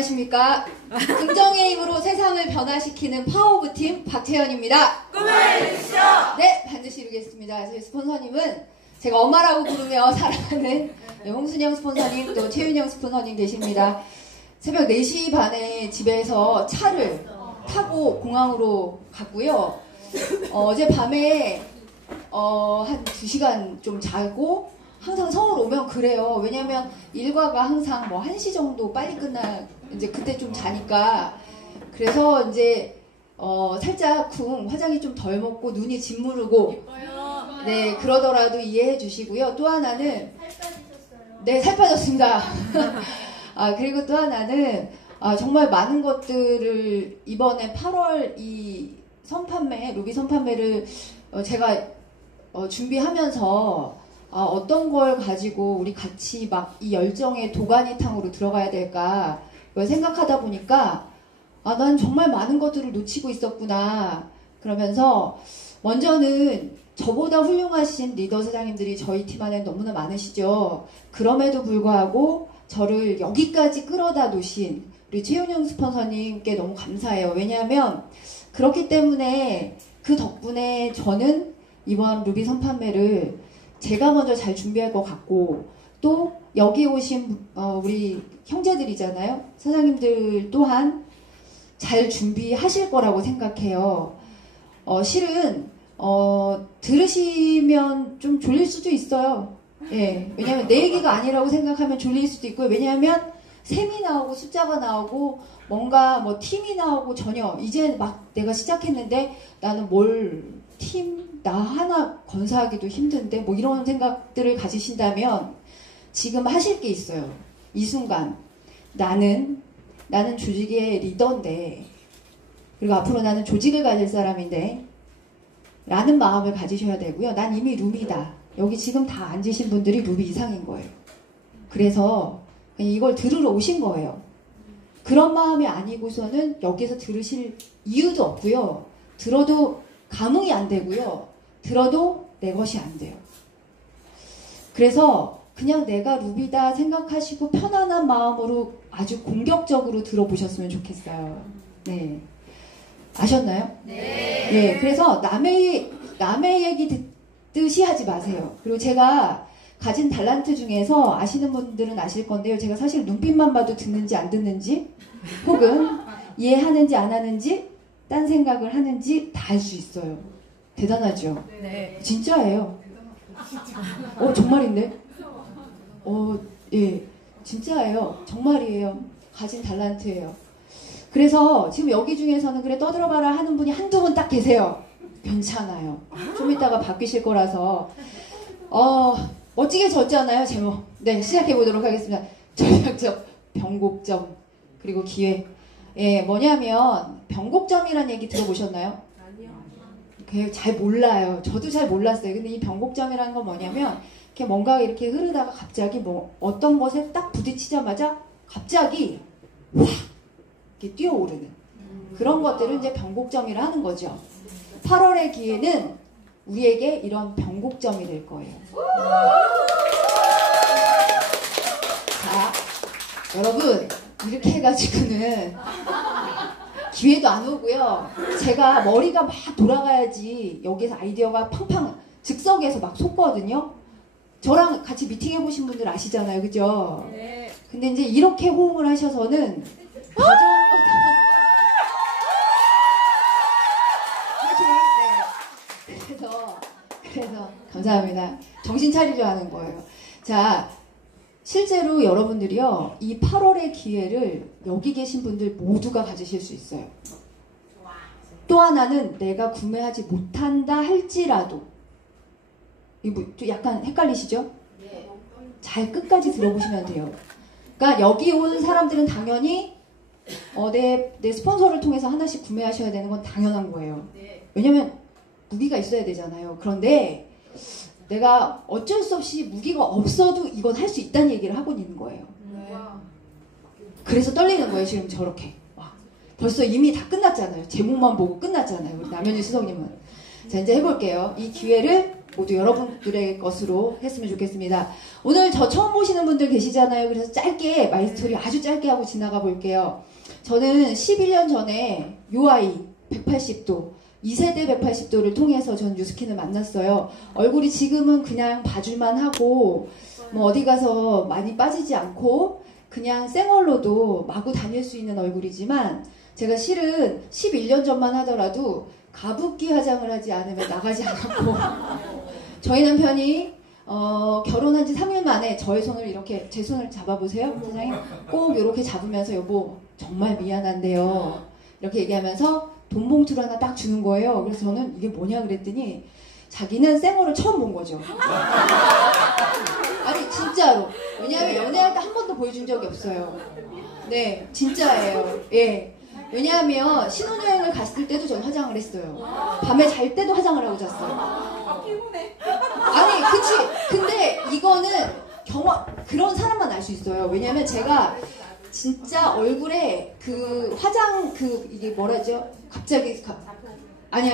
안녕하십니까. 긍정의 힘으로 세상을 변화시키는 파워오브 팀 박채연입니다. 꿈을 이루시오. 네, 반드시 이루겠습니다. 저희 스폰서님은 제가 엄마라고 부르며 사랑하는 홍순영 스폰서님, 또 최윤영 스폰서님 계십니다. 새벽 4시 반에 집에서 차를 타고 공항으로 갔고요. 어제 밤에 한 2시간 좀 자고, 항상 서울 오면 그래요. 왜냐면 일과가 항상 뭐 1시 정도 빨리 이제 그때 좀 자니까. 그래서 이제 살짝 화장이 좀 덜 먹고 눈이 짓무르고, 네, 그러더라도 이해해 주시고요. 또 하나는 살 빠지셨어요. 네, 살 빠졌습니다. 그리고 또 하나는 정말 많은 것들을 이번에 8월 이 루비 선판매를 제가 준비하면서 어떤 걸 가지고 우리 같이 막 이 열정의 도가니탕으로 들어가야 될까 생각하다 보니까 난 정말 많은 것들을 놓치고 있었구나. 그러면서 먼저는 저보다 훌륭하신 리더 사장님들이 저희 팀 안에 너무나 많으시죠. 그럼에도 불구하고 저를 여기까지 끌어다 놓으신 우리 최윤영 스폰서님께 너무 감사해요. 왜냐하면 그렇기 때문에 그 덕분에 저는 이번 루비 선판매를 제가 먼저 잘 준비할 것 같고, 또 여기 오신 우리 형제들이잖아요. 사장님들 또한 잘 준비하실 거라고 생각해요. 실은 들으시면 좀 졸릴 수도 있어요. 예, 왜냐하면 내 얘기가 아니라고 생각하면 졸릴 수도 있고요. 왜냐하면 셈이 나오고 숫자가 나오고 뭔가 뭐 팀이 나오고 전혀 이제 막 내가 시작했는데 나는 나 하나 건사하기도 힘든데 뭐 이런 생각들을 가지신다면 지금 하실 게 있어요. 이 순간 나는 조직의 리더인데, 그리고 앞으로 나는 조직을 가질 사람인데 라는 마음을 가지셔야 되고요. 난 이미 룸이다. 여기 지금 다 앉으신 분들이 룸이 이상인 거예요. 그래서 이걸 들으러 오신 거예요. 그런 마음이 아니고서는 여기서 들으실 이유도 없고요. 들어도 감흥이 안 되고요. 들어도 내 것이 안 돼요. 그래서 그냥 내가 룹이다 생각하시고 편안한 마음으로 아주 공격적으로 들어보셨으면 좋겠어요. 네. 아셨나요? 네. 네. 그래서 남의 얘기 듣듯이 하지 마세요. 그리고 제가 가진 달란트 중에서 아시는 분들은 아실 건데요. 제가 사실 눈빛만 봐도 듣는지 안 듣는지, 혹은 이해하는지 안 하는지, 딴 생각을 하는지 다 알 수 있어요. 대단하죠? 네. 진짜예요. 정말인데? 예. 진짜예요. 정말이에요. 가진 달란트예요. 그래서 지금 여기 중에서는 그래 떠들어봐라 하는 분이 한두 분 딱 계세요. 괜찮아요. 좀 이따가 바뀌실 거라서. 멋지게 졌잖아요, 제목. 네, 시작해보도록 하겠습니다. 전략적 변곡점, 그리고 기회. 예, 뭐냐면, 변곡점이라는 얘기 들어보셨나요? 아니요. 잘 몰라요. 저도 잘 몰랐어요. 근데 이 변곡점이라는 건 뭐냐면, 이렇게 뭔가 이렇게 흐르다가 갑자기 어떤 것에 딱 부딪히자마자 갑자기, 확! 이렇게 뛰어오르는. 그런 것들을 이제 변곡점이라 하는 거죠. 8월의 기회는 우리에게 이런 변곡점이 될 거예요. 자, 여러분, 이렇게 해가지고는 기회도 안 오고요. 제가 머리가 막 돌아가야지 여기서 아이디어가 팡팡 즉석에서 막 솟거든요. 저랑 같이 미팅해보신 분들 아시잖아요. 그죠? 네. 근데 이제 이렇게 호응을 하셔서는 그래서 감사합니다. 정신 차리려 하는 거예요. 자, 실제로 여러분들이요, 이 8월의 기회를 여기 계신 분들 모두가 가지실 수 있어요. 또 하나는 내가 구매하지 못한다 할지라도, 이거 좀 약간 헷갈리시죠? 잘 끝까지 들어보시면 돼요. 그러니까 여기 온 사람들은 당연히 내 스폰서를 통해서 하나씩 구매하셔야 되는 건 당연한 거예요. 왜냐면 무기가 있어야 되잖아요. 그런데 내가 어쩔 수 없이 무기가 없어도 이건 할 수 있다는 얘기를 하고 있는 거예요. 그래서 떨리는 거예요. 지금 저렇게. 벌써 이미 다 끝났잖아요. 제목만 보고 끝났잖아요. 우리 남현희 수석님은. 자, 이제 해볼게요. 이 기회를 모두 여러분들의 것으로 했으면 좋겠습니다. 오늘 저 처음 보시는 분들 계시잖아요. 그래서 짧게 마이스토리 아주 짧게 하고 지나가 볼게요. 저는 11년 전에 요아이 180도 2세대 180도를 통해서 전 유스킨을 만났어요. 얼굴이 지금은 그냥 봐줄만 하고 뭐 어디 가서 많이 빠지지 않고 그냥 생얼로도 마구 다닐 수 있는 얼굴이지만 제가 실은 11년 전만 하더라도 가부키 화장을 하지 않으면 나가지 않았고 저희 남편이 결혼한 지 3일 만에 저의 손을 이렇게 제 손을 잡아보세요. 사장님 꼭 이렇게 잡으면서 여보 정말 미안한데요. 이렇게 얘기하면서 돈 봉투를 하나 딱 주는 거예요. 그래서 저는 이게 뭐냐 그랬더니 자기는 생얼을 처음 본 거죠. 아니 진짜로. 왜냐하면 연애할 때 한 번도 보여준 적이 없어요. 네 진짜예요. 예. 왜냐하면 신혼여행을 갔을 때도 전 화장을 했어요. 밤에 잘 때도 화장을 하고 잤어요. 피곤해. 아니 그치. 근데 이거는 그런 사람만 알 수 있어요. 왜냐면 제가 진짜 얼굴에 그 화장 이게 뭐라죠? 갑자기 아니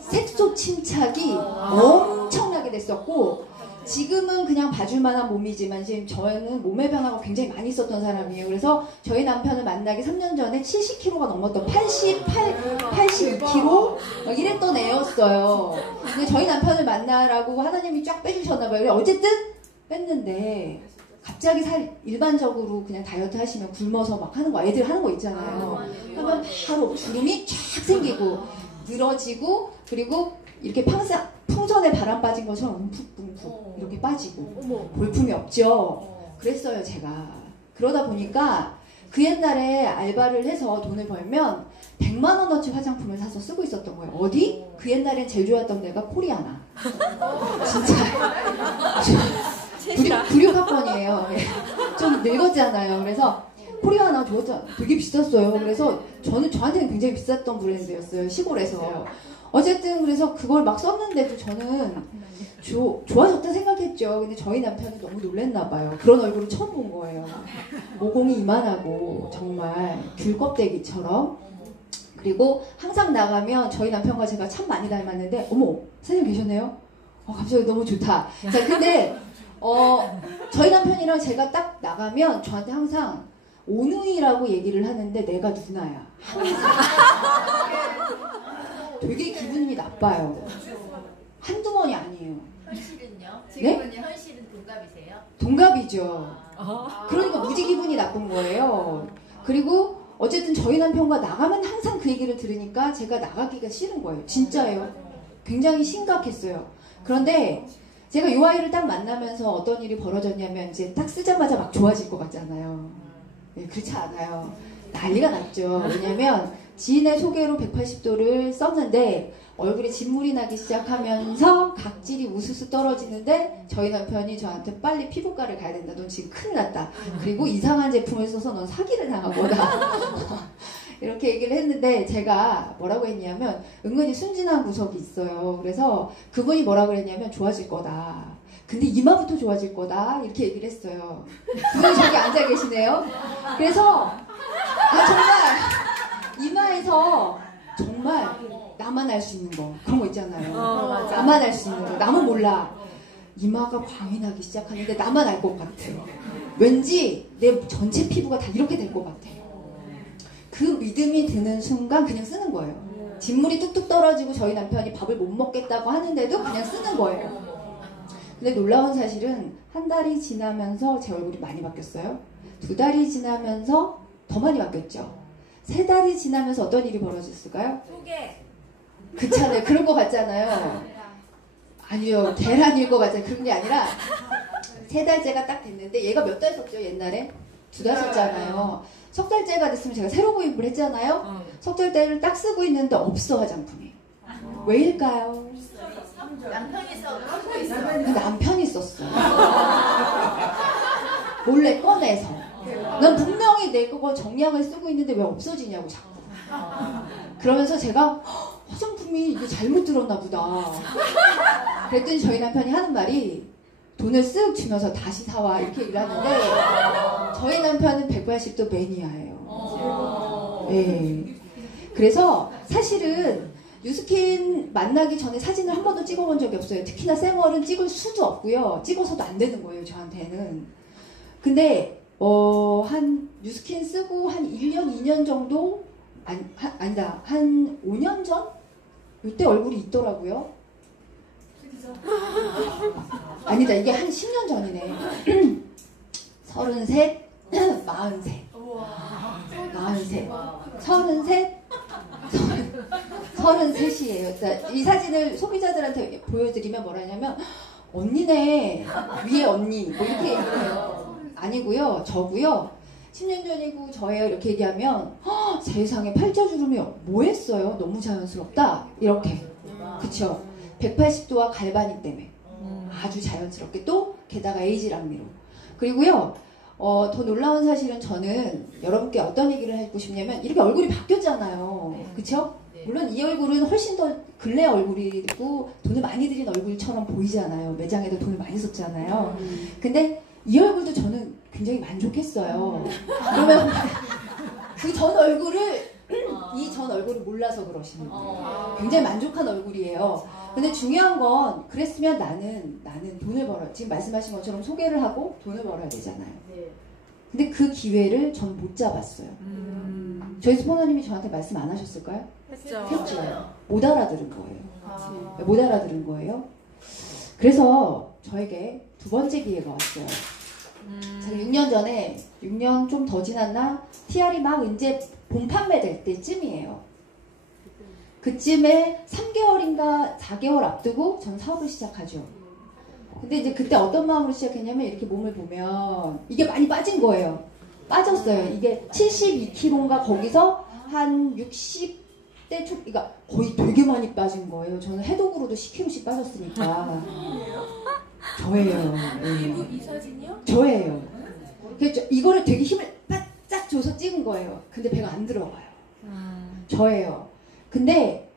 색소 침착이 엄청나게 됐었고 지금은 그냥 봐줄만한 몸이지만 지금 저는 몸의 변화가 굉장히 많이 있었던 사람이에요. 그래서 저희 남편을 만나기 3년 전에 70kg가 넘었던 82kg 막 이랬던 애였어요. 근데 저희 남편을 만나라고 하나님이 쫙 빼주셨나봐요. 어쨌든 뺐는데 갑자기 일반적으로 그냥 다이어트 하시면 굶어서 막 하는 거 애들 하는 거 있잖아요. 그러면 바로 주름이 쫙 생기고 늘어지고 그리고 이렇게 풍선에 바람 빠진 것처럼 움푹움푹 이렇게 빠지고 볼품이 없죠. 그랬어요 제가. 그러다 보니까 그 옛날에 알바를 해서 돈을 벌면 100만 원어치 화장품을 사서 쓰고 있었던 거예요. 어디? 그 옛날엔 제일 좋았던 데가 코리아나. 진짜 불효학번이에요. 좀 늙었잖아요. 그래서 코리아나 되게 비쌌어요. 그래서 저한테는 굉장히 비쌌던 브랜드였어요. 시골에서. 어쨌든 그래서 그걸 막 썼는데도 저는 좋아졌다 생각했죠. 근데 저희 남편이 너무 놀랬나 봐요. 그런 얼굴을 처음 본 거예요. 모공이 이만하고 정말 귤 껍데기처럼. 그리고 항상 나가면 저희 남편과 제가 참 많이 닮았는데 어머 사장님 계셨네요? 갑자기 너무 좋다. 자 근데 저희 남편이랑 제가 딱 나가면 저한테 항상 오누이라고 얘기를 하는데 내가 누나야. 되게 기분이 나빠요. 한두 번이 아니에요. 현실은요? 지금은 네? 현실은 동갑이세요? 동갑이죠. 그러니까 무지 기분이 나쁜 거예요. 그리고 어쨌든 저희 남편과 나가면 항상 그 얘기를 들으니까 제가 나가기가 싫은 거예요. 진짜예요. 굉장히 심각했어요. 그런데 제가 이 아이를 딱 만나면서 어떤 일이 벌어졌냐면 이제 딱 쓰자마자 막 좋아질 것 같잖아요. 네, 그렇지 않아요. 난리가 났죠. 왜냐면 지인의 소개로 180도를 썼는데 얼굴에 진물이 나기 시작하면서 각질이 우수수 떨어지는데 저희 남편이 저한테 빨리 피부과를 가야 된다. 넌 지금 큰일 났다. 그리고 이상한 제품을 써서 넌 사기를 당한 거다. 이렇게 얘기를 했는데 제가 뭐라고 했냐면 은근히 순진한 구석이 있어요. 그래서 그분이 뭐라고 했냐면 좋아질 거다. 근데 이마부터 좋아질 거다. 이렇게 얘기를 했어요. 그분이 저기 앉아 계시네요. 그래서 정말 이마에서 정말 나만 알 수 있는 거 그런 거 있잖아요. 나만 알 수 있는 거. 남은 몰라. 이마가 광이 나기 시작하는데 나만 알 것 같아요. 왠지 내 전체 피부가 다 이렇게 될 것 같아요. 그 믿음이 드는 순간 그냥 쓰는 거예요. 진물이 뚝뚝 떨어지고 저희 남편이 밥을 못 먹겠다고 하는데도 그냥 쓰는 거예요. 근데 놀라운 사실은 한 달이 지나면서 제 얼굴이 많이 바뀌었어요. 2달이 지나면서 더 많이 바뀌었죠. 3달이 지나면서 어떤 일이 벌어졌을까요? 소개. 그렇잖아요. 그런 거 같잖아요. 아니요. 계란일 것 같아요. 그런 게 아니라 3달째가 딱 됐는데 얘가 몇 달 썼죠 옛날에? 2달 썼잖아요. 석 달째가 됐으면 제가 새로 구입을 했잖아요. 석 달째를 딱 쓰고 있는데 없어 화장품이. 왜일까요? 남편이 쓰고 있어. 남편이 썼어요. 몰래 꺼내서. 난 분명히 내 거 정량을 쓰고 있는데 왜 없어지냐고 자꾸. 그러면서 제가 화장품이 이게 잘못 들었나 보다. 그랬더니 저희 남편이 하는 말이 돈을 쓱 주면서 다시 사와 이렇게 얘기를 하는데 저희 남편은 180도 매니아예요. 네. 그래서 사실은 뉴스킨 만나기 전에 사진을 한 번도 찍어본 적이 없어요. 특히나 쌩얼은 찍을 수도 없고요. 찍어서도 안 되는 거예요, 저한테는. 근데 한 뉴스킨 쓰고 한 1년, 2년 정도 아니다. 한 5년 전? 이때 얼굴이 있더라고요. 아니다. 이게 한 10년 전이네. 33, 43. 33이에요. 이 사진을 소비자들한테 보여드리면 뭐라냐면 언니네 위에 언니 뭐 이렇게 얘기해요. 아니고요. 저고요. 10년 전이고 저예요. 이렇게 얘기하면 세상에 팔자주름이 뭐 했어요? 너무 자연스럽다. 이렇게. 그쵸? 180도와 갈바닉 때문에 아주 자연스럽게 또 게다가 에이지랑미로. 그리고요. 더 놀라운 사실은 저는 여러분께 어떤 얘기를 하고 싶냐면 이렇게 얼굴이 바뀌었잖아요. 그쵸? 물론 이 얼굴은 훨씬 더 근래 얼굴이고 돈을 많이 들인 얼굴처럼 보이잖아요. 매장에도 돈을 많이 썼잖아요. 근데 이 얼굴도 저는 굉장히 만족했어요. 그러면 그 전 얼굴을 이 전 얼굴을 몰라서 그러시는 거예요. 굉장히 만족한 얼굴이에요. 근데 중요한 건 그랬으면 나는 돈을 벌어 지금 말씀하신 것처럼 소개를 하고 돈을 벌어야 되잖아요. 근데 그 기회를 전 못 잡았어요. 저희 스포너님이 저한테 말씀 안 하셨을까요? 했죠. 못 알아들은 거예요. 못 알아들은 거예요. 그래서 저에게 두 번째 기회가 왔어요. 제가 6년 전에 6년 좀 더 지났나 TR이 막 이제 본 판매될 때쯤이에요. 그쯤에 3개월인가 4개월 앞두고 전 사업을 시작하죠. 근데 이제 그때 어떤 마음으로 시작했냐면 이렇게 몸을 보면 이게 많이 빠진 거예요. 빠졌어요. 이게 72kg인가 거기서 한 60대 초, 그러니까 거의 되게 많이 빠진 거예요. 저는 해독으로도 10kg씩 빠졌으니까. 저예요. 네. 이 사진이요? 저예요. 그래서 이거를 되게 힘을 바짝 줘서 찍은 거예요. 근데 배가 안 들어가요. 저예요. 근데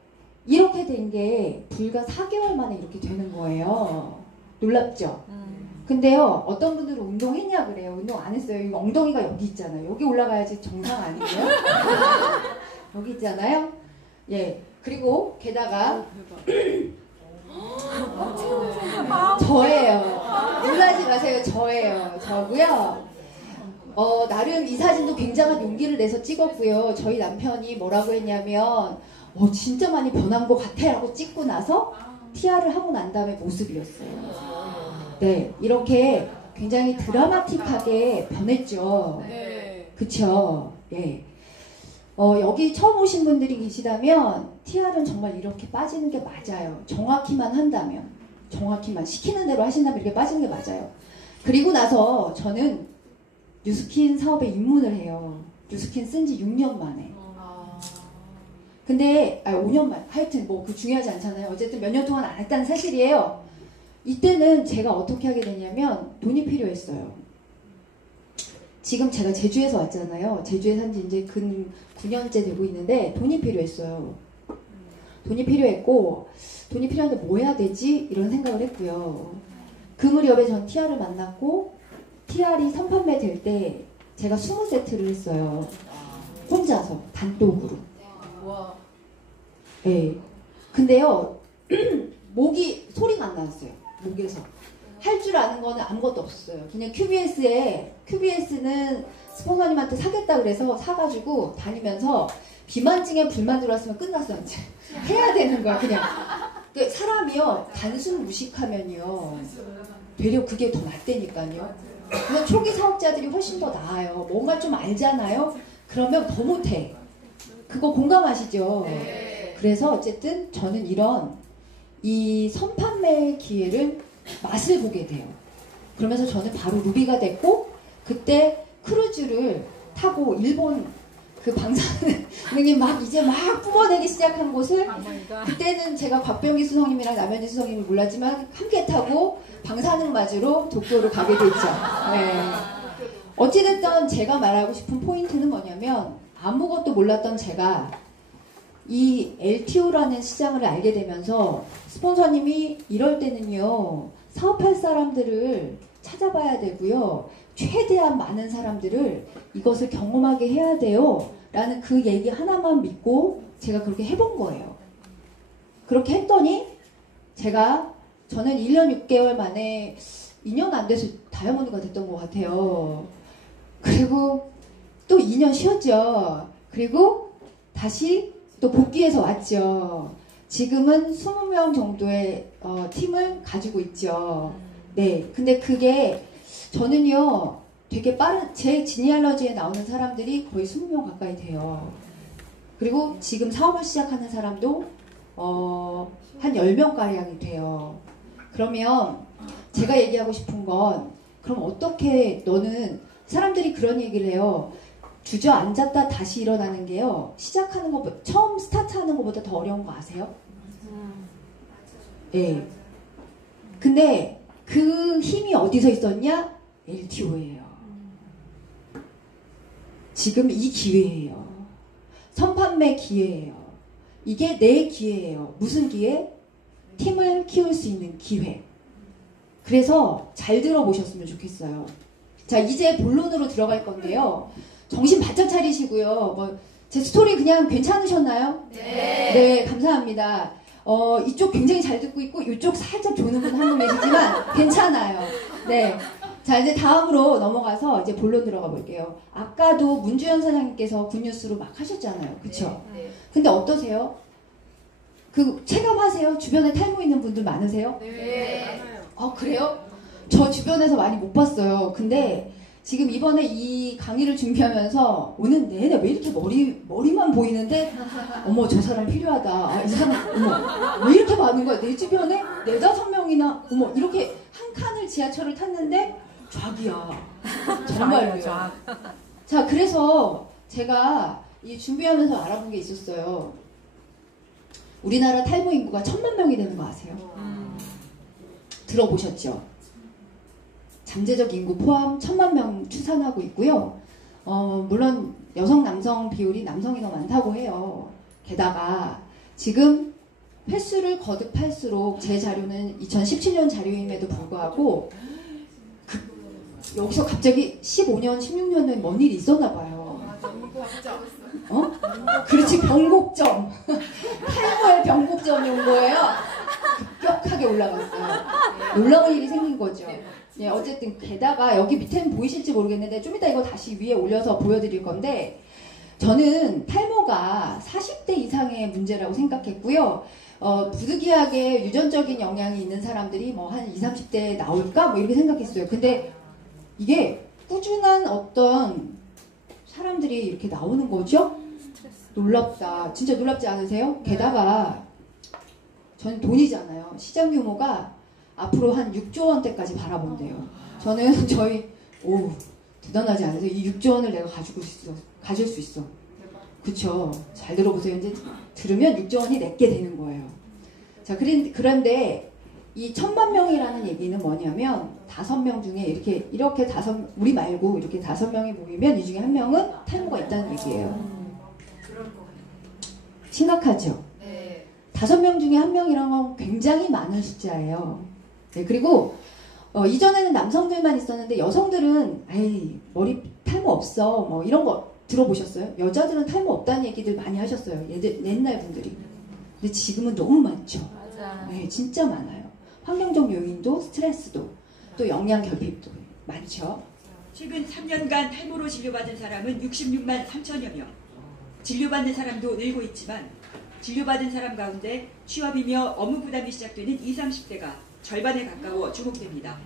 이렇게 된 게 불과 4개월 만에 이렇게 되는 거예요. 놀랍죠? 근데요, 어떤 분들은 운동했냐 그래요. 운동 안 했어요. 이 엉덩이가 여기 있잖아요. 여기 올라가야지 정상 아니에요? 여기 있잖아요. 예. 그리고 게다가 저예요. 놀라지 마세요. 저예요. 저고요. 나름 이 사진도 굉장한 용기를 내서 찍었고요. 저희 남편이 뭐라고 했냐면 진짜 많이 변한 것 같아 라고 찍고 나서 TR을 하고 난 다음에 모습이었어요. 네, 이렇게 굉장히 드라마틱하게 변했죠. 그쵸? 예. 여기 처음 오신 분들이 계시다면 TR은 정말 이렇게 빠지는 게 맞아요. 정확히만 한다면, 정확히만 시키는 대로 하신다면 이렇게 빠지는 게 맞아요. 그리고 나서 저는 뉴스킨 사업에 입문을 해요. 뉴스킨 쓴 지 6년 만에. 근데 5년 만 하여튼 뭐 그 중요하지 않잖아요. 어쨌든 몇 년 동안 안 했다는 사실이에요. 이때는 제가 어떻게 하게 되냐면 돈이 필요했어요. 지금 제가 제주에서 왔잖아요. 제주에 산지 이제 근 9년째 되고 있는데 돈이 필요했어요. 돈이 필요했고 돈이 필요한데 뭐 해야 되지? 이런 생각을 했고요. 그 무렵에 전 TR을 만났고 TR이 선판매 될 때 제가 20세트를 했어요. 혼자서 단독으로. 네. 근데요 목이 소리가 안 나왔어요. 목에서 할 줄 아는 거는 아무것도 없었어요. 그냥 QBS는 스폰서님한테 사겠다 그래서 사가지고 다니면서 비만증에 불만 들어왔으면 끝났어요. 이제 해야 되는 거야. 그냥 사람이요 단순 무식하면요 되려 그게 더 낫다니까요. 그냥 초기 사업자들이 훨씬 더 나아요. 뭔가 좀 알잖아요. 그러면 더 못해. 그거 공감하시죠? 네. 그래서 어쨌든 저는 이 선판매 기회를 맛을 보게 돼요. 그러면서 저는 바로 루비가 됐고 그때 크루즈를 타고 일본 그 방사능이 막 이제 막 뿜어내기 시작한 곳을 그때는 제가 곽병기 수석님이랑 남현지 수석님을 몰랐지만 함께 타고 방사능 맞으러 도쿄로 가게 됐죠. 네. 어찌됐든 제가 말하고 싶은 포인트는 뭐냐면 아무것도 몰랐던 제가 이 LTO라는 시장을 알게 되면서 스폰서님이 이럴 때는요 사업할 사람들을 찾아봐야 되고요 최대한 많은 사람들을 이것을 경험하게 해야 돼요 라는 그 얘기 하나만 믿고 제가 그렇게 해본 거예요. 그렇게 했더니 저는 1년 6개월 만에 2년 안 돼서 다이아몬드가 됐던 것 같아요. 그리고 또 2년 쉬었죠. 그리고 다시 또 복귀해서 왔죠. 지금은 20명 정도의 팀을 가지고 있죠. 네. 근데 그게 저는요, 되게 제 지니알러지에 나오는 사람들이 거의 20명 가까이 돼요. 그리고 지금 사업을 시작하는 사람도 한 10명가량이 돼요. 그러면 제가 얘기하고 싶은 건, 그럼 어떻게 너는, 사람들이 그런 얘기를 해요. 주저앉았다 다시 일어나는 게요, 시작하는 것보다, 처음 스타트하는 것보다 더 어려운 거 아세요? 네. 근데 그 힘이 어디서 있었냐? LTO예요. 지금 이 기회예요. 선판매 기회예요. 이게 내 기회예요. 무슨 기회? 팀을 키울 수 있는 기회. 그래서 잘 들어보셨으면 좋겠어요. 자, 이제 본론으로 들어갈 건데요. 정신 바짝 차리시고요. 제 스토리 그냥 괜찮으셨나요? 네. 네, 감사합니다. 이쪽 굉장히 잘 듣고 있고, 이쪽 살짝 조는 분 한 분 계시지만, 괜찮아요. 네. 자, 이제 다음으로 넘어가서 이제 본론 들어가 볼게요. 아까도 문주현 사장님께서 굿뉴스로 막 하셨잖아요. 그쵸? 네. 근데 어떠세요? 체감하세요? 주변에 탈모 있는 분들 많으세요? 네. 그래요? 저 주변에서 많이 못 봤어요. 근데 지금 이번에 이 강의를 준비하면서 오는 내내 왜 이렇게 머리만 보이는데, 어머, 저 사람 필요하다. 이 사람, 어머, 왜 이렇게 많은 거야? 내 주변에 4-5명이나, 어머, 이렇게 한 칸을 지하철을 탔는데 쫙이야. 정말로요. 자, 그래서 제가 이 준비하면서 알아본 게 있었어요. 우리나라 탈모 인구가 1000만 명이 되는 거 아세요? 들어보셨죠? 잠재적 인구 포함 1000만 명 추산하고 있고요. 물론 여성 남성 비율이 남성이 더 많다고 해요. 게다가 지금 횟수를 거듭할수록, 제 자료는 2017년 자료임에도 불구하고 여기서 갑자기 15년, 16년에 뭔 일이 있었나 봐요. 그렇지, 변곡점. 탈모의 변곡점이 온 거예요. 급격하게 올라갔어요. 놀라운 일이 생긴 거죠. 예, 어쨌든 게다가 여기 밑에는 보이실지 모르겠는데 좀 이따 이거 다시 위에 올려서 보여드릴 건데, 저는 탈모가 40대 이상의 문제라고 생각했고요. 부득이하게 유전적인 영향이 있는 사람들이 한 20, 30대에 나올까? 이렇게 생각했어요. 근데 이게 꾸준한 어떤 사람들이 이렇게 나오는 거죠? 놀랍다. 진짜 놀랍지 않으세요? 게다가 저는 돈이잖아요. 시장 규모가 앞으로 한 6조 원대까지 바라본대요. 저는 대단하지 않으세요? 이 6조 원을 내가 가질 수 있어. 그쵸? 잘 들어보세요. 이제 들으면 6조 원이 내게 되는 거예요. 자, 그런데 이 1000만 명이라는 얘기는 뭐냐면 5명 중에 이렇게 우리 말고 이렇게 5명이 모이면 이 중에 1명은 탈모가 있다는 얘기예요. 심각하죠? 네. 5명 중에 1명이라는 건 굉장히 많은 숫자예요. 네, 그리고 이전에는 남성들만 있었는데 여성들은 머리 탈모 없어 이런 거 들어보셨어요? 여자들은 탈모 없다는 얘기들 많이 하셨어요. 옛날 분들이. 근데 지금은 너무 많죠. 맞아. 네, 진짜 많아요. 환경적 요인도, 스트레스도, 또 영양 결핍도 많죠. 최근 3년간 탈모로 진료받은 사람은 66만 3천여 명. 진료받는 사람도 늘고 있지만 진료받은 사람 가운데 취업이며 업무 부담이 시작되는 20, 30대가 절반에 가까워 주목됩니다.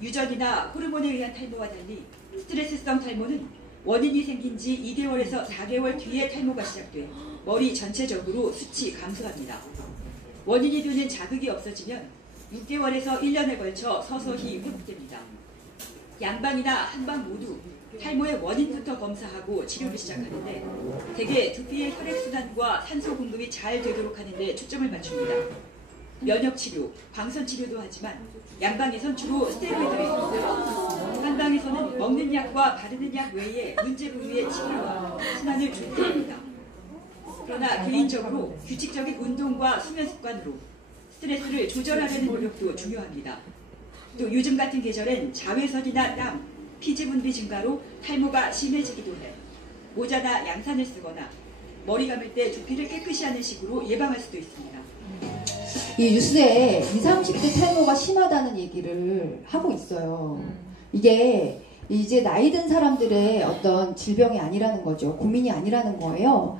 유전이나 호르몬에 의한 탈모와 달리 스트레스성 탈모는 원인이 생긴 지 2개월에서 4개월 뒤에 탈모가 시작돼 머리 전체적으로 숱이 감소합니다. 원인이 되는 자극이 없어지면 6개월에서 1년에 걸쳐 서서히 회복됩니다. 양방이나 한방 모두 탈모의 원인부터 검사하고 치료를 시작하는데 대개 두피의 혈액순환과 산소 공급이 잘 되도록 하는 데 초점을 맞춥니다. 면역치료, 광선치료도 하지만 양방에선 주로 스테로이드를 쓰고요. 한방에서는 먹는 약과 바르는 약 외에 문제 부위의 치료와 순환을 중시합니다. 그러나 개인적으로 규칙적인 운동과 수면 습관으로 스트레스를 조절하려는 노력도 중요합니다. 또 요즘 같은 계절엔 자외선이나 땀, 피지 분비 증가로 탈모가 심해지기도 해 모자나 양산을 쓰거나 머리 감을 때 두피를 깨끗이 하는 식으로 예방할 수도 있습니다. 이 뉴스에 20, 30대 탈모가 심하다는 얘기를 하고 있어요. 이게 이제 나이 든 사람들의 어떤 질병이 아니라는 거죠. 고민이 아니라는 거예요.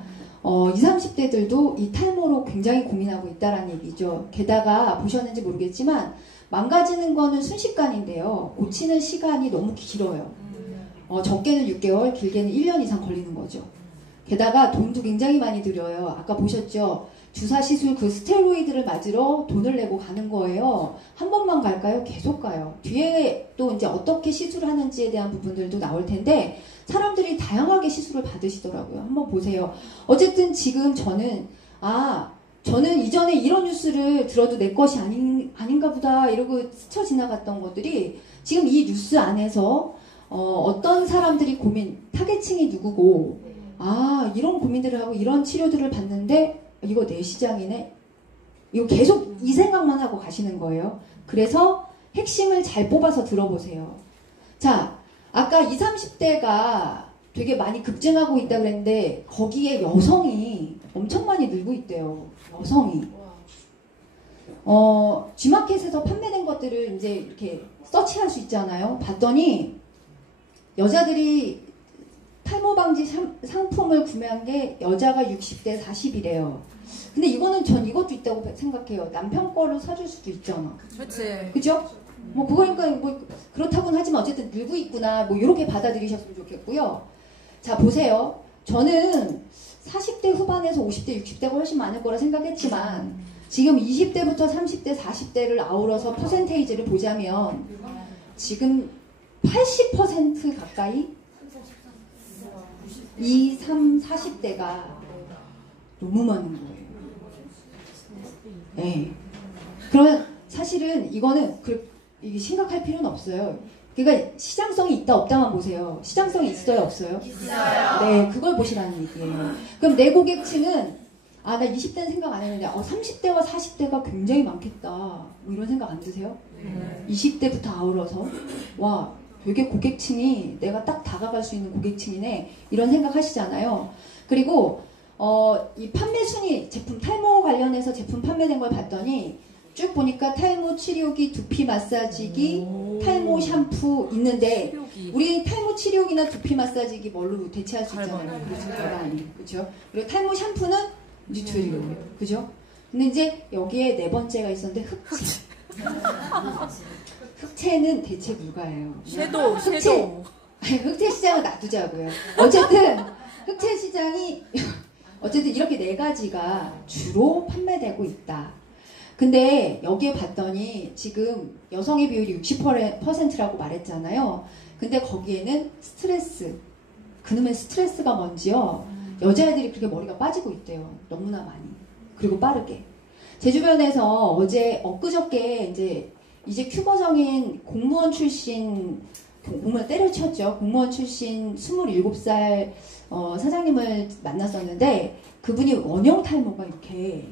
20, 30대들도 이 탈모로 굉장히 고민하고 있다는 얘기죠. 게다가 보셨는지 모르겠지만 망가지는 거는 순식간인데요. 고치는 시간이 너무 길어요. 적게는 6개월, 길게는 1년 이상 걸리는 거죠. 게다가 돈도 굉장히 많이 들여요. 아까 보셨죠? 주사 시술 그 스테로이드를 맞으러 돈을 내고 가는 거예요. 한 번만 갈까요? 계속 가요. 뒤에 또 이제 어떻게 시술하는지에 대한 부분들도 나올 텐데 사람들이 다양하게 시술을 받으시더라고요. 한번 보세요. 어쨌든 지금 저는 이전에 이런 뉴스를 들어도 내 것이 아닌가 보다 이러고 스쳐 지나갔던 것들이 지금 이 뉴스 안에서 어떤 사람들이 타겟층이 누구고 이런 고민들을 하고 이런 치료들을 받는데 이거 내 시장이네? 이거 계속 이 생각만 하고 가시는 거예요. 그래서 핵심을 잘 뽑아서 들어보세요. 자, 아까 20, 30대가 되게 많이 급증하고 있다 그랬는데 거기에 여성이 엄청 많이 늘고 있대요. 여성이. G마켓에서 판매된 것들을 이제 이렇게 서치할 수 있잖아요. 봤더니 여자들이 탈모 방지 상품을 구매한 게 여자가 60대 40이래요. 근데 전 이것도 있다고 생각해요. 남편 거를 사줄 수도 있잖아. 그치. 그죠? 뭐 그러니까 뭐 그렇다고는 하지만 어쨌든 늘고 있구나. 뭐 이렇게 받아들이셨으면 좋겠고요. 자, 보세요. 저는 40대 후반에서 50대, 60대가 훨씬 많을 거라 생각했지만 지금 20대부터 30대, 40대를 아우러서 퍼센테이지를 보자면 지금 80% 가까이 2, 3, 40대가 너무 많은 거예요. 네. 그러면 사실은 이거는 이게 심각할 필요는 없어요. 그러니까 시장성이 있다 없다만 보세요. 시장성이 있어요 없어요? 있어요. 네, 그걸 보시라는 얘기예요. 그럼 내 고객층은 나 20대는 생각 안 했는데 30대와 40대가 굉장히 많겠다. 뭐 이런 생각 안 드세요? 20대부터 아우러서 와 되게 고객층이 내가 딱 다가갈 수 있는 고객층이네 이런 생각 하시잖아요. 그리고 이 판매 순위 제품 탈모 관련해서 제품 판매된 걸 봤더니 쭉 보니까 탈모 치료기, 두피 마사지기, 탈모 샴푸 있는데 우리 탈모 치료기나 두피 마사지기 뭘로 대체할 수 있잖아요. 그렇죠? 그리고 탈모 샴푸는 뉴트리오예요. 그죠? 근데 이제 여기에 네 번째가 있었는데 흑채. 흑채는 대체 누가예요? 섀도우. 흑채 시장은 놔두자고요. 어쨌든 흑채 시장이 어쨌든 이렇게 네 가지가 주로 판매되고 있다. 근데 여기에 봤더니 지금 여성의 비율이 60%라고 말했잖아요. 근데 거기에는 스트레스, 그놈의 스트레스가 뭔지요. 여자애들이 그렇게 머리가 빠지고 있대요. 너무나 많이. 그리고 빠르게. 제 주변에서 엊그저께 이제 큐거정인 공무원 출신, 공무원 때려쳤죠. 공무원 출신 27살 사장님을 만났었는데 그분이 원형 탈모가 이렇게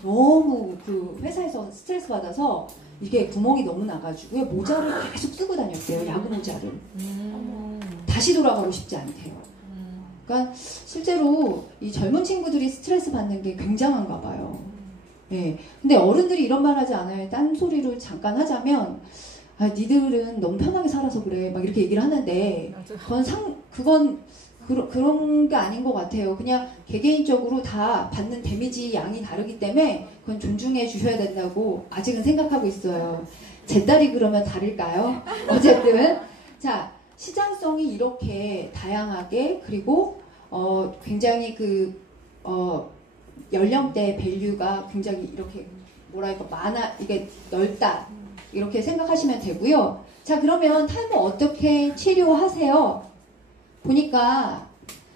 너무 그 회사에서 스트레스 받아서 이게 구멍이 너무 나가지고 모자를 계속 쓰고 다녔대요. 야구 모자를. 다시 돌아가고 싶지 않대요. 그러니까 실제로 이 젊은 친구들이 스트레스 받는 게 굉장한가 봐요. 네. 근데 어른들이 이런 말 하지 않아요. 딴소리로 잠깐 하자면 니들은 너무 편하게 살아서 그래 막 이렇게 얘기를 하는데 그건 그런 게 아닌 것 같아요. 그냥 개개인적으로 다 받는 데미지 양이 다르기 때문에 그건 존중해 주셔야 된다고 아직은 생각하고 있어요. 제 딸이 그러면 다를까요? 어쨌든 자, 시장성이 이렇게 다양하게 그리고 굉장히 연령대 밸류가 굉장히 이렇게 이게 넓다 이렇게 생각하시면 되고요. 자, 그러면 탈모 어떻게 치료하세요? 보니까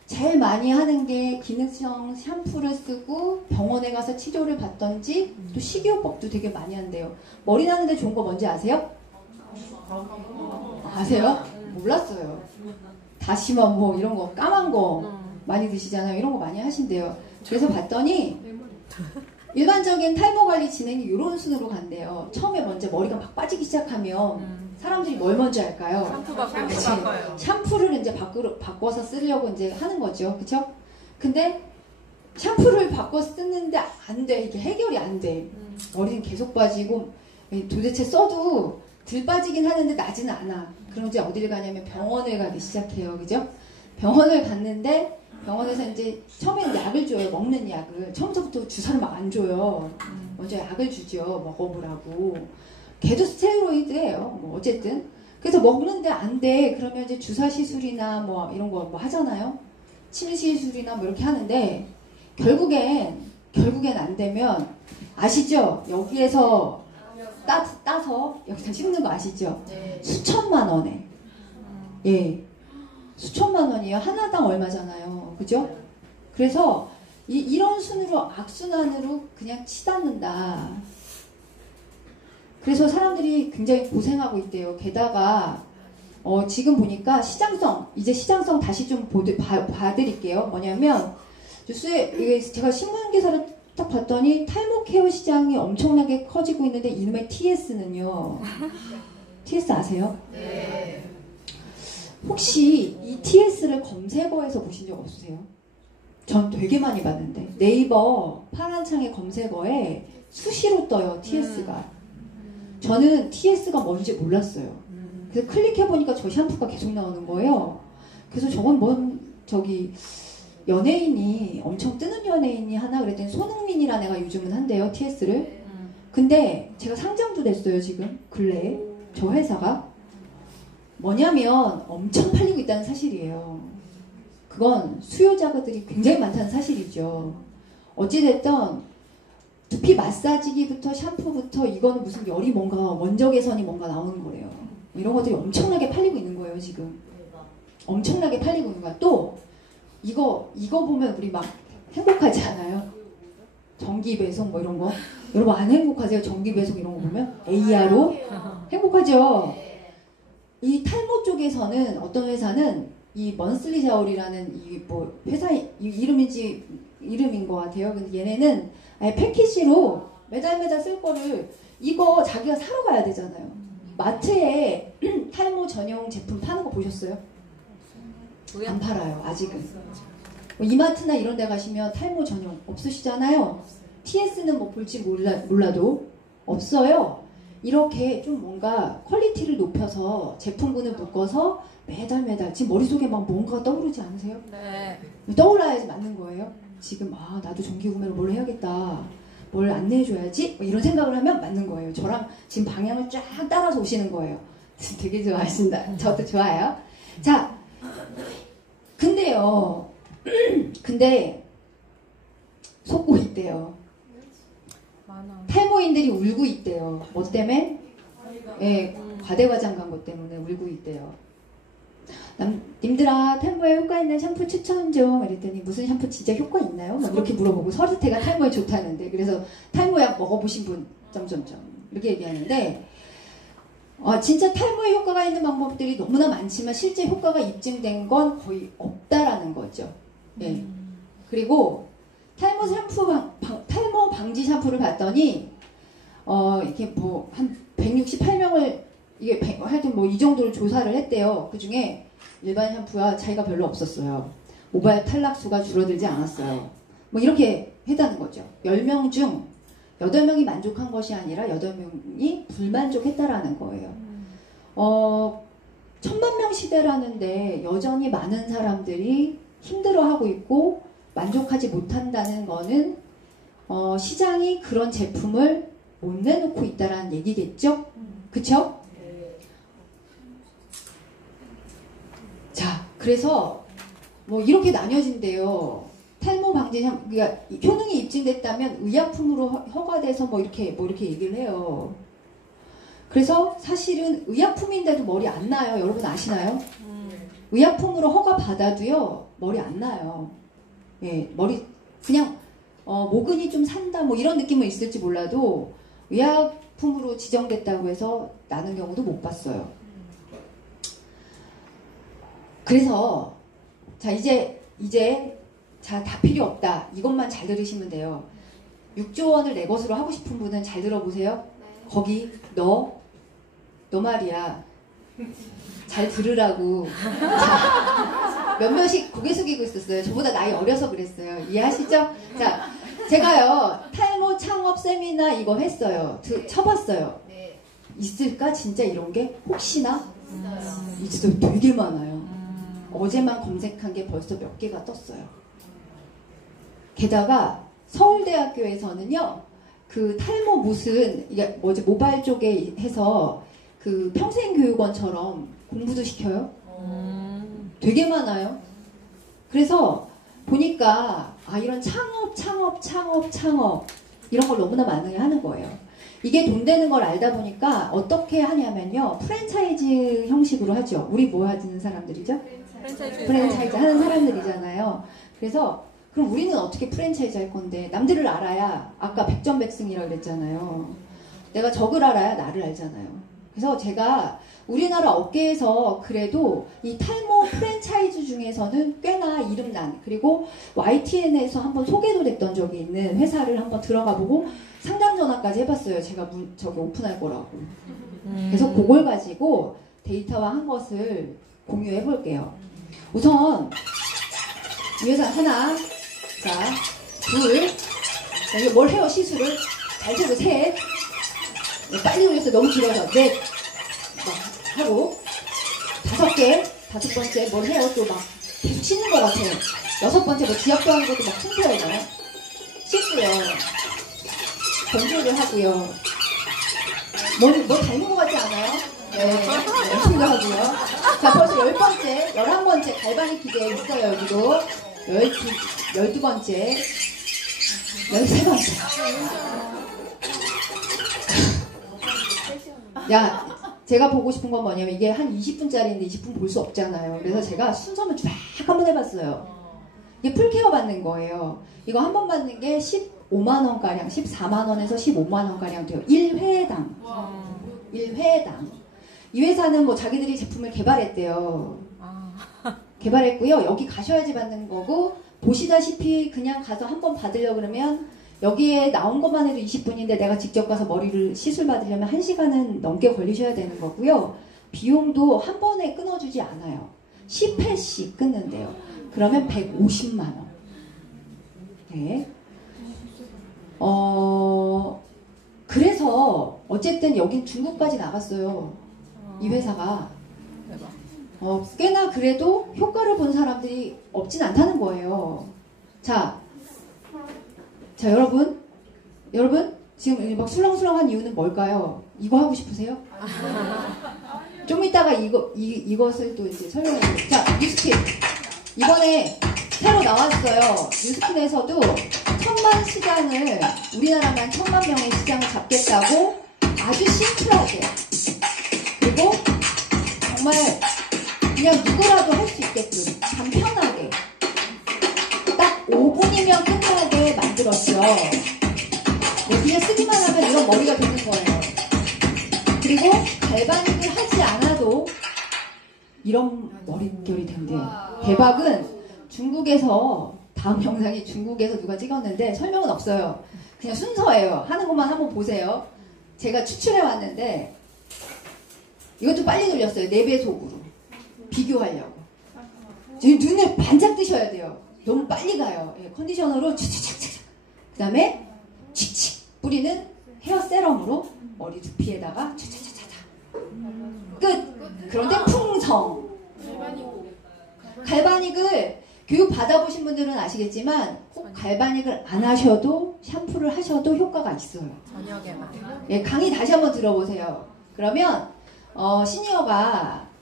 제일 많이 하는 게 기능성 샴푸를 쓰고 병원에 가서 치료를 받던지 또 식이요법도 되게 많이 한대요. 머리 나는데 좋은 거 뭔지 아세요? 아세요? 몰랐어요. 다시마 뭐 이런 거 까만 거 많이 드시잖아요. 이런 거 많이 하신대요. 그래서 봤더니 일반적인 탈모 관리 진행이 이런 순으로 간대요. 처음에 먼저 머리가 막 빠지기 시작하면 사람들이 뭘 먼저 할까요? 샴푸 바꿔요. 샴푸를 이제 바꿔서 쓰려고 이제 하는 거죠. 그쵸? 근데 샴푸를 바꿔 쓰는데 안 돼. 이게 해결이 안 돼. 머리는 계속 빠지고 도대체 써도 들 빠지긴 하는데 나지는 않아. 그럼 이제 어디를 가냐면 병원을 가기 시작해요. 그죠? 병원을 갔는데 병원에서 이제 처음에는 약을 줘요. 먹는 약을. 처음부터 주사를 막 안 줘요. 먼저 약을 주죠. 먹어보라고. 걔도 스테로이드예요. 뭐 어쨌든. 그래서 먹는데 안 돼. 그러면 이제 주사 시술이나 뭐 이런 거 뭐 하잖아요. 침 시술이나 뭐 이렇게 하는데 결국엔 안 되면 아시죠? 여기에서 따서 여기다 씹는 거 아시죠? 네. 수천만 원에. 예. 수천만 원이에요. 하나당 얼마잖아요. 그죠? 그래서 이런 순으로 악순환으로 그냥 치닫는다. 그래서 사람들이 굉장히 고생하고 있대요. 게다가 지금 보니까 이제 시장성 다시 좀 봐드릴게요. 뭐냐면 뉴스에 이게 제가 신문 기사를 딱 봤더니 탈모 케어 시장이 엄청나게 커지고 있는데 이놈의 TS는요. TS 아세요? 네. 혹시 이 TS를 검색어에서 보신 적 없으세요? 전 되게 많이 봤는데 네이버 파란 창의 검색어에 수시로 떠요. TS가. 저는 TS가 뭔지 몰랐어요. 그래서 클릭해보니까 저 샴푸가 계속 나오는 거예요. 그래서 저건 연예인이 엄청 뜨는 연예인이 하나 그랬더니 손흥민이라는 애가 요즘은 한대요. TS를. 근데 제가 상장도 됐어요. 지금 근래에 저 회사가. 뭐냐면 엄청 팔리고 있다는 사실이에요. 그건 수요자들이 굉장히 많다는 사실이죠. 어찌됐든 두피 마사지기부터 샴푸부터 이거는 무슨 열이 뭔가 원적 개선이 뭔가 나오는 거예요. 이런 것들이 엄청나게 팔리고 있는 거예요. 지금 엄청나게 팔리고 있는 거야. 또 이거 보면 우리 막 행복하지 않아요? 전기 배송 뭐 이런 거 여러분 안 행복하세요? 전기 배송 이런 거 보면 AR로 행복하죠? 이 탈모 쪽에서는 어떤 회사는 이 먼슬리 자울이라는 이 뭐 회사 이름인 것 같아요. 근데 얘네는 아예 패키지로 매달 쓸 거를 이거 자기가 사러 가야 되잖아요. 마트에 탈모 전용 제품 파는 거 보셨어요? 안 팔아요. 아직은. 뭐 이마트나 이런 데 가시면 탈모 전용 없으시잖아요. TS는 뭐 볼지 몰라도 없어요. 이렇게 좀 뭔가 퀄리티를 높여서 제품군을 묶어서 매달 지금 머릿속에 막 뭔가 떠오르지 않으세요? 네. 떠올라야지 맞는 거예요. 지금 나도 정기구매로 뭘 해야겠다. 뭘 안내해줘야지? 뭐 이런 생각을 하면 맞는 거예요. 저랑 지금 방향을 쫙 따라서 오시는 거예요. 되게 좋아하신다. 저도 좋아요. 자, 근데 속고 있대요. 탈모인들이 울고 있대요. 뭐 때문에? 예, 과대과장간 것 때문에 울고 있대요. 님들아 탈모에 효과 있는 샴푸 추천 좀 이랬더니 무슨 샴푸 진짜 효과 있나요? 막 이렇게 물어보고 서리태가 탈모에 좋다는데 그래서 탈모약 먹어보신 분 점점점 이렇게 얘기하는데 진짜 탈모에 효과가 있는 방법들이 너무나 많지만 실제 효과가 입증된 건 거의 없다라는 거죠. 예. 그리고 탈모 방지 샴푸를 봤더니 이렇게 뭐 한 168명을 이게 하여튼 뭐 이 정도를 조사를 했대요. 그 중에 일반 샴푸와 차이가 별로 없었어요. 모발 탈락수가 줄어들지 않았어요. 뭐 이렇게 했다는 거죠. 10명 중 8명이 만족한 것이 아니라 8명이 불만족했다라는 거예요. 1000만 명 시대라는데 여전히 많은 사람들이 힘들어하고 있고 만족하지 못한다는 거는 시장이 그런 제품을 못 내놓고 있다라는 얘기겠죠? 그쵸? 자, 그래서 뭐 이렇게 나뉘어진대요. 탈모 방지 그러니까 효능이 입증됐다면 의약품으로 허가돼서 뭐 이렇게 얘기를 해요. 그래서 사실은 의약품인데도 머리 안 나요. 여러분 아시나요? 의약품으로 허가 받아도요 머리 안 나요. 예, 머리 그냥 모근이 좀 산다 뭐 이런 느낌은 있을지 몰라도 의약품으로 지정됐다고 해서 나는 경우도 못 봤어요. 그래서 자 이제 자 다 필요 없다. 이것만 잘 들으시면 돼요. 6조 원을 내 것으로 하고 싶은 분은 잘 들어보세요. 거기 너 말이야. 잘 들으라고. 자, 몇몇이 고개 숙이고 있었어요. 저보다 나이 어려서 그랬어요. 이해하시죠? 자, 제가요 탈모 창업 창업 세미나 이거 했어요. 쳐봤어요. 네. 있을까? 진짜 이런 게? 혹시나? 있어요. 있어요. 되게 많아요. 어제만 검색한 게 벌써 몇 개가 떴어요. 게다가 서울대학교에서는요, 그 탈모 무슨, 이게 뭐지, 모발 쪽에 해서 그 평생교육원처럼 공부도 시켜요. 되게 많아요. 그래서 보니까, 아, 이런 창업, 이런 걸 너무나 많이 하는 거예요. 이게 돈 되는 걸 알다 보니까 어떻게 하냐면요, 프랜차이즈 형식으로 하죠. 우리 뭐 하는 사람들이죠? 프랜차이즈 하는 사람들이잖아요. 그래서 그럼 우리는 어떻게 프랜차이즈 할 건데, 남들을 알아야, 아까 백전백승이라고 그랬잖아요. 내가 적을 알아야 나를 알잖아요. 그래서 제가 우리나라 업계에서 그래도 이 탈모 프랜차이즈 중에서는 꽤나 이름난, 그리고 YTN에서 한번 소개도 됐던 적이 있는 회사를 한번 들어가 보고 상담 전화까지 해봤어요. 제가 저기 오픈할 거라고. 그래서 그걸 가지고 데이터화 한 것을 공유해 볼게요. 우선 이 회사 하나, 자, 둘, 자, 이거 뭘 해요? 시술을 잘 세고 셋, 빨리 돌렸어. 너무 길어서 넷, 막 하고 다섯 번째 뭘 해요? 또 막 계속 치는 것 같아요. 여섯 번째 뭐 지압도 하는 것도 막 춤춰요. 씻고요. 건조를 하고요. 뭐 닮은 것 같지 않아요? 네, 열심히 하고요. 자, 벌써 10번째, 11번째 갈바닉 기계 있어요, 여기도. 12번째, 13번째. 야, 제가 보고 싶은 건 뭐냐면 이게 한 20분짜리인데 20분 볼 수 없잖아요. 그래서 제가 순서만 쫙 한번 해봤어요. 이게 풀케어 받는 거예요. 이거 한 번 받는 게 15만원가량, 14만원에서 15만원가량 돼요. 1회당. 1회당. 이 회사는 뭐 자기들이 제품을 개발했대요. 개발했고요. 여기 가셔야지 받는 거고, 보시다시피 그냥 가서 한 번 받으려고 그러면 여기에 나온 것만 해도 20분인데 내가 직접 가서 머리를 시술 받으려면 1시간은 넘게 걸리셔야 되는 거고요. 비용도 한 번에 끊어주지 않아요. 10회씩 끊는데요. 그러면 150만 원. 네. 그래서 어쨌든 여긴 중국까지 나갔어요. 이 회사가. 꽤나 그래도 효과를 본 사람들이 없진 않다는 거예요. 자, 여러분 지금 막 술렁술렁한 이유는 뭘까요? 이거 하고 싶으세요? 좀 이따가 이것을 또 이제 설명해드릴게요. 자, 뉴스킨 이번에 새로 나왔어요. 뉴스킨에서도 1000만 시장을, 우리나라만 1000만 명의 시장을 잡겠다고 아주 심플하게, 그리고 정말 그냥 누구라도 할 수 있게끔 간편하게 딱 5분이면 끝나게 만들었죠. 그냥 쓰기만 하면 이런 머리가 되는 거예요. 그리고 갈바닉을 하지 않아도 이런 머릿결이 된대요. 대박은 중국에서, 다음 영상이 중국에서 누가 찍었는데 설명은 없어요. 그냥 순서예요. 하는 것만 한번 보세요. 제가 추출해 왔는데 이것도 빨리 돌렸어요. 4배속으로 비교하려고. 지금 눈을 반짝 뜨셔야 돼요. 너무 빨리 가요. 예, 컨디셔너로 착착착착. 그 다음에 칙칙 뿌리는 헤어 세럼으로 머리 두피에다가 착착착착. 끝. 그런데 풍성. 갈바닉을 교육 받아보신 분들은 아시겠지만 꼭 갈바닉을 안 하셔도 샴푸를 하셔도 효과가 있어요. 저녁에만. 예, 강의 다시 한번 들어보세요. 그러면 시니어가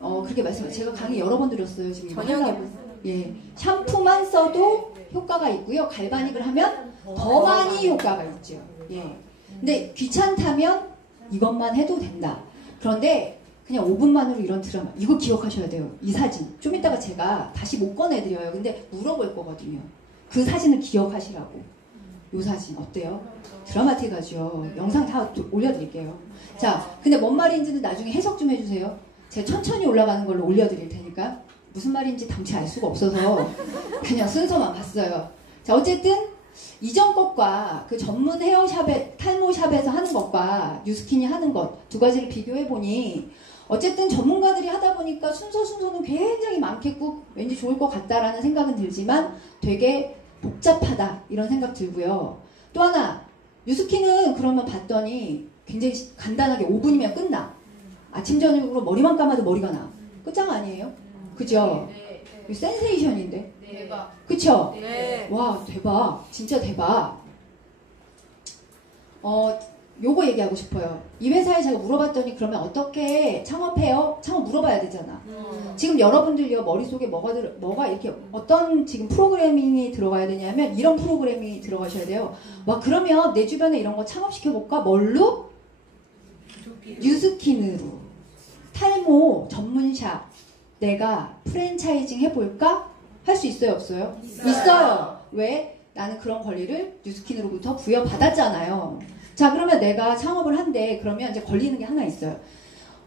그렇게 말씀해요. 제가 강의 여러 번 드렸어요. 지금 이거 하려고. 예, 샴푸만 써도 효과가 있고요. 갈바닉을 하면 더 많이 효과가 있죠. 예. 근데 귀찮다면 이것만 해도 된다. 그런데 그냥 5분만으로 이런 드라마, 이거 기억하셔야 돼요. 이 사진. 좀 이따가 제가 다시 못 꺼내드려요. 근데 물어볼 거거든요. 그 사진을 기억하시라고. 이 사진 어때요? 드라마틱하죠. 영상 다 올려드릴게요. 자, 근데 뭔 말인지는 나중에 해석 좀 해주세요. 제가 천천히 올라가는 걸로 올려드릴 테니까. 무슨 말인지 당최 알 수가 없어서 그냥 순서만 봤어요. 자, 어쨌든 이전 것과 그 전문 헤어샵에, 탈모샵에서 하는 것과 뉴스킨이 하는 것 두 가지를 비교해보니 어쨌든 전문가들이 하다 보니까 순서는 굉장히 많겠고 왠지 좋을 것 같다라는 생각은 들지만 되게 복잡하다 이런 생각 들고요. 또 하나 뉴스킨은 그러면 봤더니 굉장히 간단하게 5분이면 끝나. 아침 저녁으로 머리만 감아도 머리가 나. 끝장 아니에요? 그죠? 네. 센세이션인데. 대박. 그쵸? 네. 와, 대박. 진짜 대박. 요거 얘기하고 싶어요. 이 회사에 제가 물어봤더니 그러면 어떻게 창업해요? 창업 물어봐야 되잖아. 지금 여러분들요 머릿속에 뭐가 이렇게 어떤 지금 프로그래밍이 들어가야 되냐면 이런 프로그래밍이 들어가셔야 돼요. 와, 그러면 내 주변에 이런 거 창업시켜볼까? 뭘로? 뉴스킨으로. 탈모 전문샵 내가 프랜차이징 해볼까? 할 수 있어요, 없어요? 있어요. 왜? 나는 그런 권리를 뉴스킨으로부터 부여받았잖아요. 자, 그러면 내가 창업을 한대. 그러면 이제 걸리는 게 하나 있어요.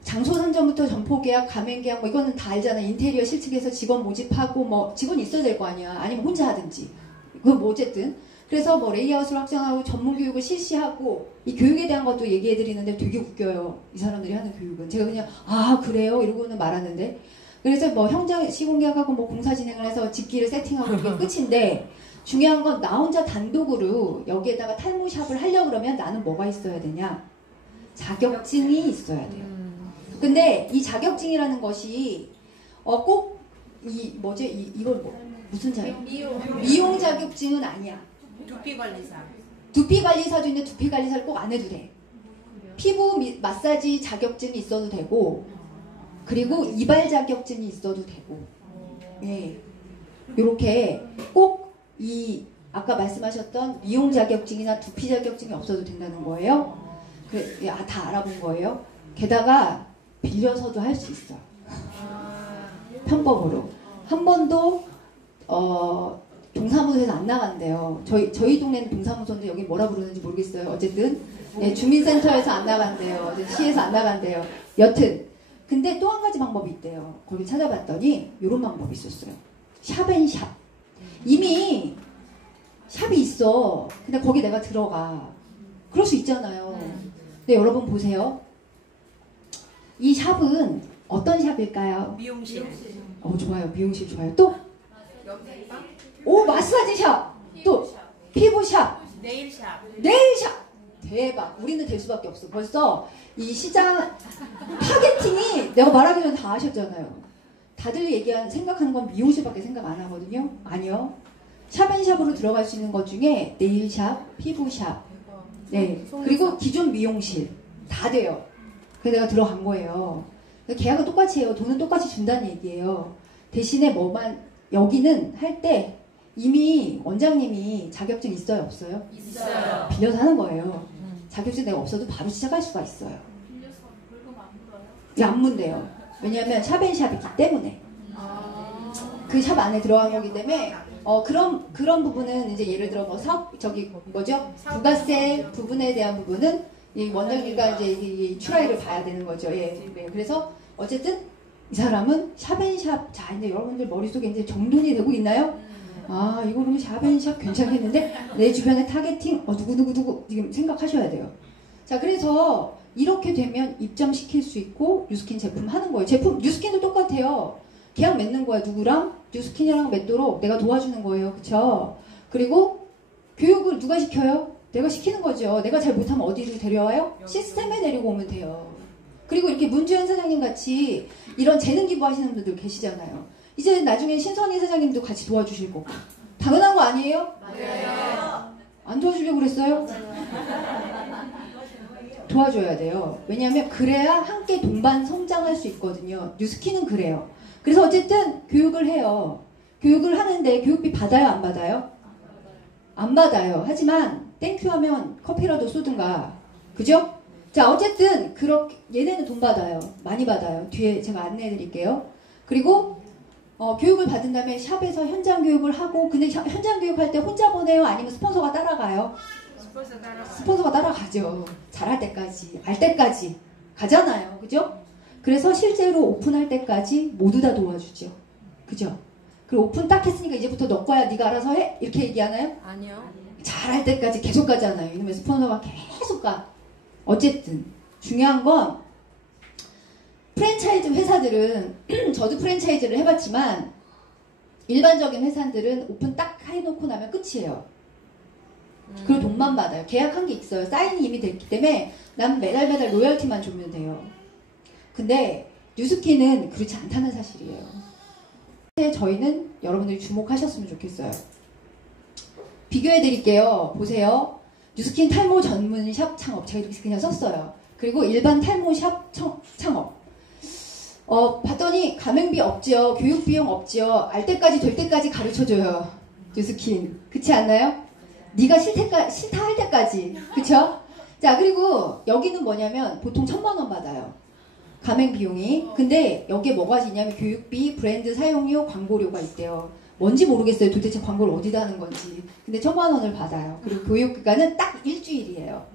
장소 선정부터 점포 계약, 가맹 계약, 뭐 이거는 다 알잖아. 인테리어 실측에서 직원 모집하고 뭐 직원이 있어야 될 거 아니야. 아니면 혼자 하든지. 그건 뭐 어쨌든. 그래서 뭐 레이아웃을 확정하고 전문 교육을 실시하고 이 교육에 대한 것도 얘기해 드리는데 되게 웃겨요. 이 사람들이 하는 교육은. 제가 그냥 아, 그래요? 이러고는 말하는데. 그래서 뭐 현장 시공계약하고 뭐 공사 진행을 해서 집기를 세팅하고 이게 끝인데 중요한 건 나 혼자 단독으로 여기에다가 탈모샵을 하려고 그러면 나는 뭐가 있어야 되냐? 자격증이 있어야 돼요. 근데 이 자격증이라는 것이 꼭 이걸 무슨 자격? 미용 자격증은 아니야. 두피관리사. 두피관리사도 있는데 두피관리사를 꼭 안 해도 돼. 피부 마사지 자격증이 있어도 되고 그리고 이발 자격증이 있어도 되고 예. 요렇게 꼭 아까 말씀하셨던 미용 자격증이나 두피 자격증이 없어도 된다는 거예요. 다 알아본 거예요. 게다가 빌려서도 할 수 있어요. 편법으로. 한 번도 동사무소에서 안 나간대요. 저희 동네는 동사무소인데 여기 뭐라 부르는지 모르겠어요. 어쨌든 네, 주민센터에서 안 나간대요. 시에서 안 나간대요. 여튼 근데 또 한 가지 방법이 있대요. 거기 찾아봤더니 이런 방법이 있었어요. 샵앤샵. 이미 샵이 있어. 근데 거기 내가 들어가. 그럴 수 있잖아요. 근데 여러분 보세요. 이 샵은 어떤 샵일까요? 미용실. 좋아요. 미용실 좋아요. 또? 마사지 샵. 또 피부샵. 네일샵. 네일샵. 대박. 우리는 될 수밖에 없어. 벌써 이 시장 타겟팅이 내가 말하기 전에 다 아셨잖아요. 다들 생각하는 건 미용실밖에 생각 안 하거든요. 아니요. 샵앤샵으로 들어갈 수 있는 것 중에 네일샵, 피부샵, 네, 그리고 기존 미용실 다 돼요. 그래서 내가 들어간 거예요. 계약은 똑같이 해요. 돈은 똑같이 준다는 얘기예요. 대신에 여기는 할 때 이미 원장님이 자격증 있어요, 없어요? 있어요. 빌려서 하는 거예요. 자격증 내가 없어도 바로 시작할 수가 있어요. 빌려서 벌금 안 물어요? 예, 안 문대요. 왜냐하면 샵앤샵이기 때문에. 그 샵 안에 들어간 거기 때문에 그런 부분은 이제 예를 들어 부가세 부분에 대한 부분은 이 원장님과 이제 이 추라이를 봐야 되는 거죠. 예. 그래서 어쨌든 이 사람은 샵앤샵. 자, 이제 여러분들 머릿속에 이제 정돈이 되고 있나요? 아, 이거 그러면 샵앤샵 괜찮겠는데 내 주변에 타겟팅 누구 지금 생각하셔야 돼요. 자, 그래서 이렇게 되면 입점시킬 수 있고 뉴스킨 제품 하는 거예요. 뉴스킨도 똑같아요. 계약 맺는 거야. 누구랑? 뉴스킨이랑 맺도록 내가 도와주는 거예요. 그쵸? 그리고 교육을 누가 시켜요? 내가 시키는 거죠. 내가 잘 못하면 어디로 데려와요? 시스템에 데리고 오면 돼요. 그리고 이렇게 문주현 사장님 같이 이런 재능 기부하시는 분들 계시잖아요. 이제 나중에 신선희 사장님도 같이 도와주실 거고. 당연한 거 아니에요? 맞아요. 안 도와주려고 그랬어요? 도와줘야 돼요. 왜냐하면 그래야 함께 동반 성장할 수 있거든요. 뉴스킨은 그래요. 그래서 어쨌든 교육을 해요. 교육을 하는데 교육비 받아요? 안 받아요? 안 받아요. 하지만 땡큐 하면 커피라도 쏘든가. 그죠? 자, 어쨌든 얘네는 돈 받아요. 많이 받아요. 뒤에 제가 안내해 드릴게요. 그리고 교육을 받은 다음에 샵에서 현장 교육을 하고, 근데 현장 교육할 때 혼자 보내요? 아니면 스폰서가 따라가요? 스폰서가 따라가죠. 잘할 때까지, 알 때까지 가잖아요. 그죠? 그래서 실제로 오픈할 때까지 모두 다 도와주죠. 그죠? 그리고 오픈 딱 했으니까 이제부터 너 거야, 네가 알아서 해? 이렇게 얘기하나요? 아니요. 잘할 때까지 계속 가잖아요. 이놈의 스폰서가 계속 가. 어쨌든 중요한 건 프랜차이즈 회사들은 저도 프랜차이즈를 해봤지만 일반적인 회사들은 오픈 딱 해놓고 나면 끝이에요. 그리고 돈만 받아요. 계약한 게 있어요. 사인이 이미 됐기 때문에 난 매달 로열티만 주면 돼요. 근데 뉴스킨은 그렇지 않다는 사실이에요. 저희는 여러분들이 주목하셨으면 좋겠어요. 비교해 드릴게요. 보세요. 뉴스킨 탈모 전문 샵 창업. 제가 이렇게 그냥 썼어요. 그리고 일반 탈모 샵 창업. 봤더니 가맹비 없지요. 교육비용 없지요. 알 때까지 될 때까지 가르쳐줘요. 뉴스킨. 그렇지 않나요? 네가 싫다 할 때까지. 그쵸? 자, 그리고 여기는 뭐냐면 보통 1,000만 원 받아요. 가맹 비용이. 근데 여기에 뭐가 있냐면 교육비, 브랜드 사용료, 광고료가 있대요. 뭔지 모르겠어요. 도대체 광고를 어디다 하는 건지. 근데 1,000만 원을 받아요. 그리고 교육 기간은 딱 일주일이에요.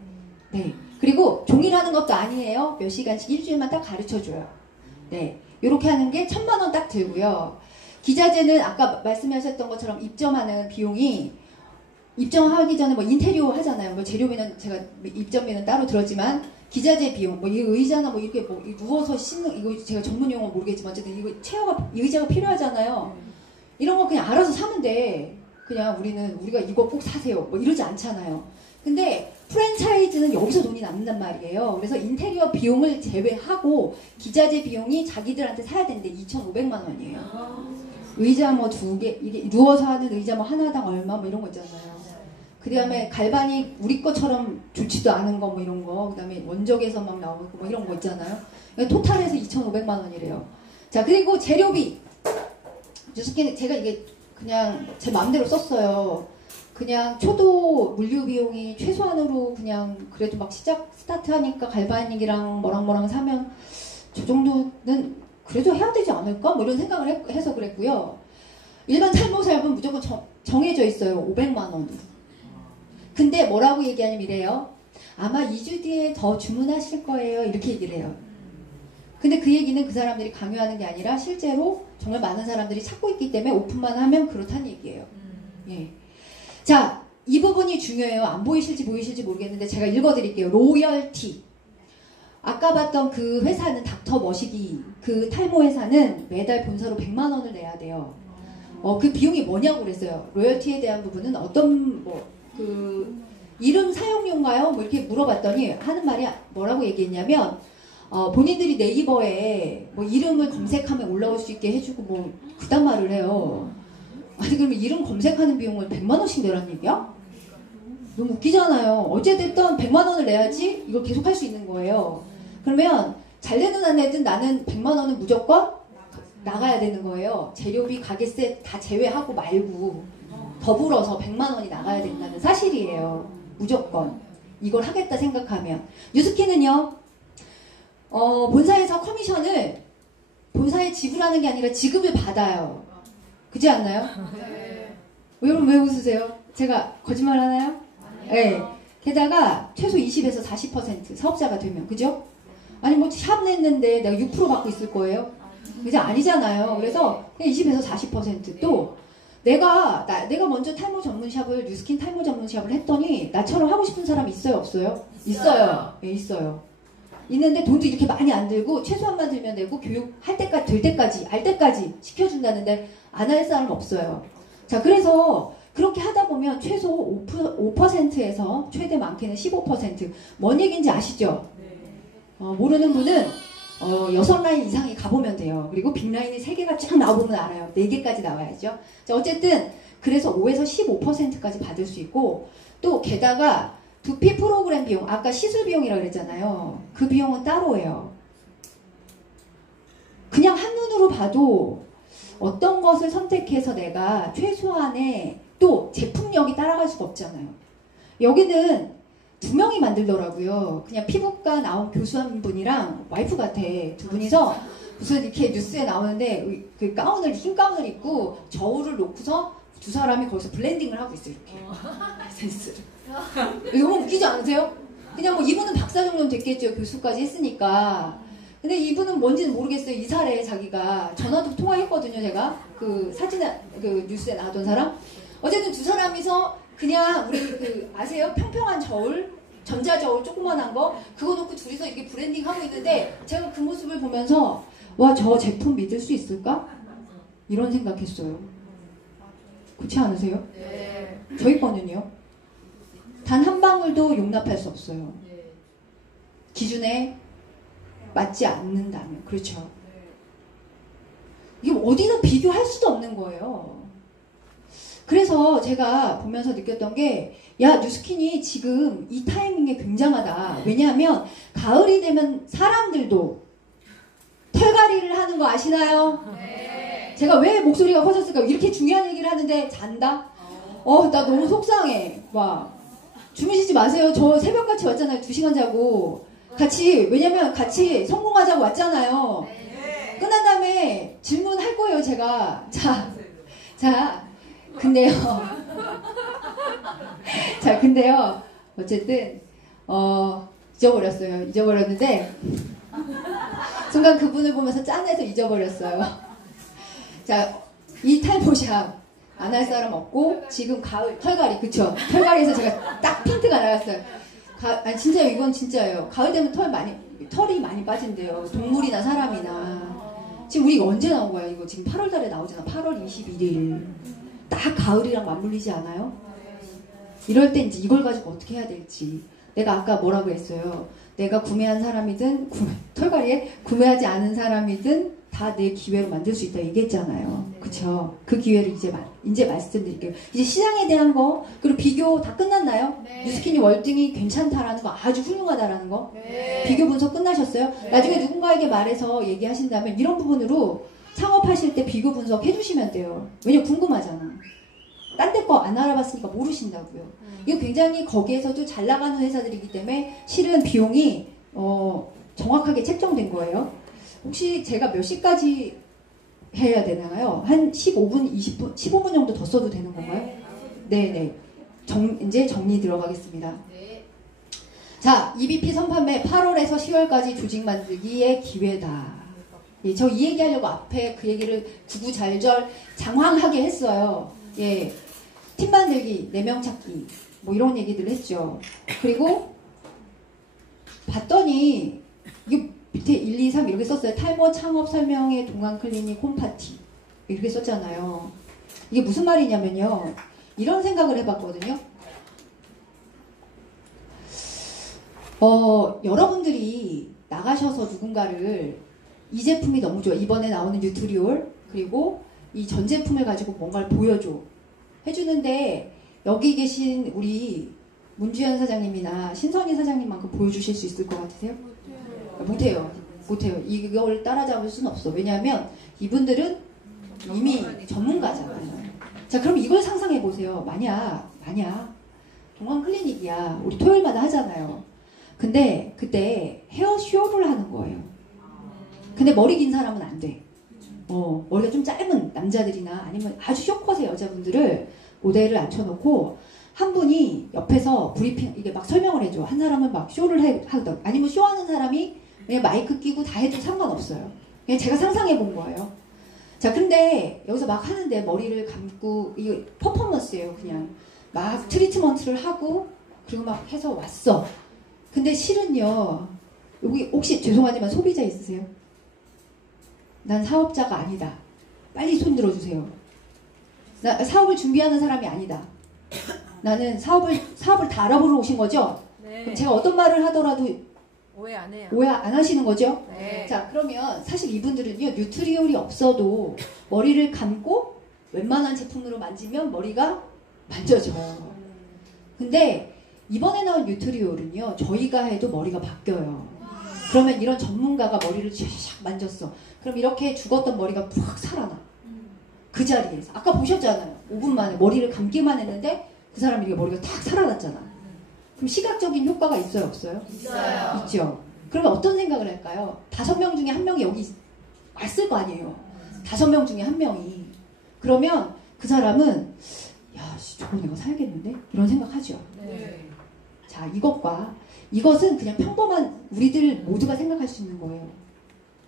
네. 그리고 종일하는 것도 아니에요. 몇 시간씩 일주일만 딱 가르쳐줘요. 네. 요렇게 하는 게 1,000만 원 딱 들고요. 기자재는 아까 말씀하셨던 것처럼 입점하는 비용이 입점하기 전에 뭐 인테리어 하잖아요. 뭐 재료비는 제가 입점비는 따로 들었지만 기자재 비용, 뭐 이 의자나 뭐 이렇게 뭐 누워서 씻는 이거 제가 전문 용어 모르겠지만 어쨌든 이거 체어가 의자가 필요하잖아요. 이런 거 그냥 알아서 사면 돼. 그냥 우리가 이거 꼭 사세요. 뭐 이러지 않잖아요. 근데 프랜차이즈는 여기서 돈이 남는단 말이에요. 그래서 인테리어 비용을 제외하고 기자재 비용이 자기들한테 사야 되는데 2,500만 원이에요. 의자 뭐 2개, 이게 누워서 하는 의자 뭐 하나당 얼마 뭐 이런 거 있잖아요. 그 다음에 갈바닉 우리 것처럼 좋지도 않은 거 뭐 이런 거, 그 다음에 원적에서 막 나오고 뭐 이런 거 있잖아요. 그러니까 토탈해서 2,500만 원이래요. 자, 그리고 재료비. 뉴스킨은 제가 이게 그냥 제 마음대로 썼어요. 그냥 초도 물류 비용이 최소한으로 그냥 그래도 막 스타트하니까 갈바닉이랑 뭐랑 사면 저 정도는 그래도 해야 되지 않을까? 뭐 이런 생각을 해서 그랬고요. 일반 탈모샵은 무조건 정해져 있어요. 500만 원으로. 근데 뭐라고 얘기하냐면 이래요. 아마 2주 뒤에 더 주문하실 거예요. 이렇게 얘기를 해요. 근데 그 얘기는 그 사람들이 강요하는 게 아니라 실제로 정말 많은 사람들이 찾고 있기 때문에 오픈만 하면 그렇다는 얘기예요. 예. 자, 이 부분이 중요해요. 안 보이실지 모르겠는데 제가 읽어드릴게요. 로열티. 아까 봤던 그 회사는 닥터 머시기, 그 탈모 회사는 매달 본사로 100만 원을 내야 돼요. 그 비용이 뭐냐고 그랬어요. 로열티에 대한 부분은 어떤 이름 사용료인가요? 뭐 이렇게 물어봤더니 하는 말이 뭐라고 얘기했냐면 본인들이 네이버에 뭐 이름을 검색하면 올라올 수 있게 해주고 뭐 그딴 말을 해요. 아니 그러면 이름 검색하는 비용을 100만 원씩 내라는 얘기야? 너무 웃기잖아요. 어찌됐든 100만 원을 내야지 이걸 계속 할 수 있는 거예요. 그러면 잘 되든 안 되든 나는 100만 원은 무조건 나가야 되는 거예요. 재료비, 가게세 다 제외하고 말고 더불어서 100만 원이 나가야 된다는 사실이에요. 무조건. 이걸 하겠다 생각하면. 뉴스킨은요. 본사에서 커미션을 본사에 지불하는 게 아니라 지급을 받아요. 그렇지 않나요? 네. 여러분 왜 웃으세요? 제가 거짓말 하나요? 네. 게다가 최소 20에서 40% 사업자가 되면 그죠? 아니 뭐 샵 냈는데 내가 6% 받고 있을 거예요? 그죠? 아니잖아요. 그래서 20에서 40%또 내가 먼저 탈모 전문샵을 뉴스킨 탈모 전문샵을 했더니 나처럼 하고 싶은 사람 있어요? 없어요? 있어요. 네, 있어요. 있는데 돈도 이렇게 많이 안 들고 최소한만 들면 되고 교육할 때까지 될 때까지 알 때까지 시켜준다는데 안 할 사람 없어요. 자, 그래서 그렇게 하다 보면 최소 5%에서 최대 많게는 15%. 뭔 얘기인지 아시죠? 모르는 분은 6라인 이상이 가보면 돼요. 그리고 빅라인이 3개가 쫙 나오면 알아요. 4개까지 나와야죠. 자, 어쨌든 그래서 5에서 15%까지 받을 수 있고 또 게다가 두피 프로그램 비용, 아까 시술 비용이라고 그랬잖아요. 그 비용은 따로예요. 그냥 한눈으로 봐도 어떤 것을 선택해서 내가 최소한의 또 제품력이 따라갈 수가 없잖아요. 여기는 2명이 만들더라고요. 그냥 피부과 나온 교수 한 분이랑 와이프 같아. 두 분이서 무슨 이렇게 뉴스에 나오는데 그 흰 가운을 입고 저울을 놓고서 두 사람이 거기서 블렌딩을 하고 있어요. 이렇게. 센스를. 너무 웃기지 않으세요? 그냥 뭐 이분은 박사 정도는 됐겠죠. 교수까지 했으니까. 근데 이분은 뭔지는 모르겠어요. 이사래 자기가. 전화도 통화했거든요. 제가. 그 뉴스에 나왔던 사람. 어쨌든 두 사람이서 그냥 우리 아세요? 평평한 저울? 전자저울 조그만한 거? 그거 놓고 둘이서 이렇게 브랜딩 하고 있는데 제가 그 모습을 보면서 와, 저 제품 믿을 수 있을까? 이런 생각했어요. 그렇지 않으세요? 네. 저희 거는요? 단 한 방울도 용납할 수 없어요. 기준에 맞지 않는다면. 그렇죠. 이게 어디서 비교할 수도 없는 거예요. 그래서 제가 보면서 느꼈던 게, 야, 뉴스킨이 지금 이 타이밍에 굉장하다. 왜냐하면 가을이 되면 사람들도 털갈이를 하는 거 아시나요? 네. 제가 왜 목소리가 커졌을까? 이렇게 중요한 얘기를 하는데 잔다? 나 너무 속상해. 와, 주무시지 마세요. 저 새벽같이 왔잖아요. 2시간 자고. 왜냐면 같이 성공하자고 왔잖아요. 끝난 다음에 질문할 거예요, 제가. 근데요. 근데요. 어쨌든, 잊어버렸어요. 잊어버렸는데, 순간 그분을 보면서 짠해서 잊어버렸어요. 이 탈모샵 안 할 사람 없고, 지금 가을, 털갈이, 그쵸? 털갈이에서 제가 딱 핀트가 나갔어요. 아니, 진짜요. 이건 진짜예요. 가을 되면 털이 많이 빠진대요. 동물이나 사람이나. 지금 우리 언제 나온 거야? 이거 지금 8월 달에 나오잖아. 8월 21일. 딱 가을이랑 맞물리지 않아요? 이럴 때 이제 이걸 가지고 어떻게 해야 될지. 내가 아까 뭐라고 했어요? 내가 구매한 사람이든 털갈이에 구매하지 않은 사람이든 다 내 기회로 만들 수 있다 얘기했잖아요. 그쵸? 그 기회를 이제 말씀드릴게요. 이제 시장에 대한 거, 그리고 비교 다 끝났나요? 네. 뉴스킨이 월등히 괜찮다라는 거, 아주 훌륭하다라는 거. 네. 비교 분석 끝나셨어요? 네. 나중에 누군가에게 말해서 얘기하신다면 이런 부분으로 창업하실 때 비교 분석 해주시면 돼요. 왜냐면 궁금하잖아. 딴 데 거 안 알아봤으니까 모르신다고요. 이거 굉장히 거기에서도 잘 나가는 회사들이기 때문에 실은 비용이 정확하게 책정된 거예요. 혹시 제가 몇 시까지 해야 되나요? 한 15분, 20분, 15분 정도 더 써도 되는 건가요? 네네. 이제 정리 들어가겠습니다. 자, EBP 선판매 8월에서 10월까지 조직 만들기의 기회다. 예, 저 이 얘기하려고 앞에 그 얘기를 구구절절 장황하게 했어요. 예, 팀 만들기, 4명 찾기, 뭐 이런 얘기들을 했죠. 그리고 봤더니 이게 밑에 1, 2, 3 이렇게 썼어요. 탈모 창업 설명회 동안 클리닉 홈파티 이렇게 썼잖아요. 이게 무슨 말이냐면요. 이런 생각을 해봤거든요. 여러분들이 나가셔서 누군가를 이 제품이 너무 좋아. 이번에 나오는 뉴트리올 그리고 이 전 제품을 가지고 뭔가를 보여줘. 해주는데 여기 계신 우리 문주현 사장님이나 신선희 사장님만큼 보여주실 수 있을 것 같으세요? 못해요. 이걸 따라잡을 수는 없어. 왜냐하면 이분들은 이미 전문가잖아요. 자, 그럼 이걸 상상해 보세요. 만약 동안 클리닉이야. 우리 토요일마다 하잖아요. 근데 그때 헤어쇼를 하는 거예요. 근데 머리 긴 사람은 안 돼. 머리가 좀 짧은 남자들이나 아니면 아주 쇼컷의 여자분들을 모델을 앉혀놓고 한 분이 옆에서 브리핑 이게 막 설명을 해줘. 한 사람은 막 쇼를 하던 아니면 쇼하는 사람이 그냥 마이크 끼고 다 해도 상관없어요. 그냥 제가 상상해 본 거예요. 자, 근데 여기서 막 하는데 머리를 감고 이거 퍼포먼스예요. 그냥 막 트리트먼트를 하고 그리고 막 해서 왔어. 근데 실은요. 여기 혹시 죄송하지만 소비자 있으세요? 난 사업자가 아니다. 빨리 손 들어주세요. 나 사업을 준비하는 사람이 아니다. 나는 사업을 다 알아보러 오신 거죠? 네. 그럼 제가 어떤 말을 하더라도 오해 안 해요. 오해 안 하시는 거죠? 네. 자, 그러면 사실 이분들은요, 뉴트리올이 없어도 머리를 감고 웬만한 제품으로 만지면 머리가 만져져요. 근데 이번에 나온 뉴트리올은요, 저희가 해도 머리가 바뀌어요. 그러면 이런 전문가가 머리를 샥 만졌어. 그럼 이렇게 죽었던 머리가 푹 살아나. 그 자리에서. 아까 보셨잖아요. 5분 만에 머리를 감기만 했는데 그 사람이 이게 머리가 탁 살아났잖아. 그럼 시각적인 효과가 있어요, 없어요? 있어요. 있죠. 그러면 어떤 생각을 할까요? 5명 중에 1명이 여기 왔을 거 아니에요. 5명 중에 1명이. 그러면 그 사람은 야, 저거 내가 사야겠는데? 이런 생각하죠. 네. 자, 이것은 그냥 평범한 우리들 모두가 생각할 수 있는 거예요.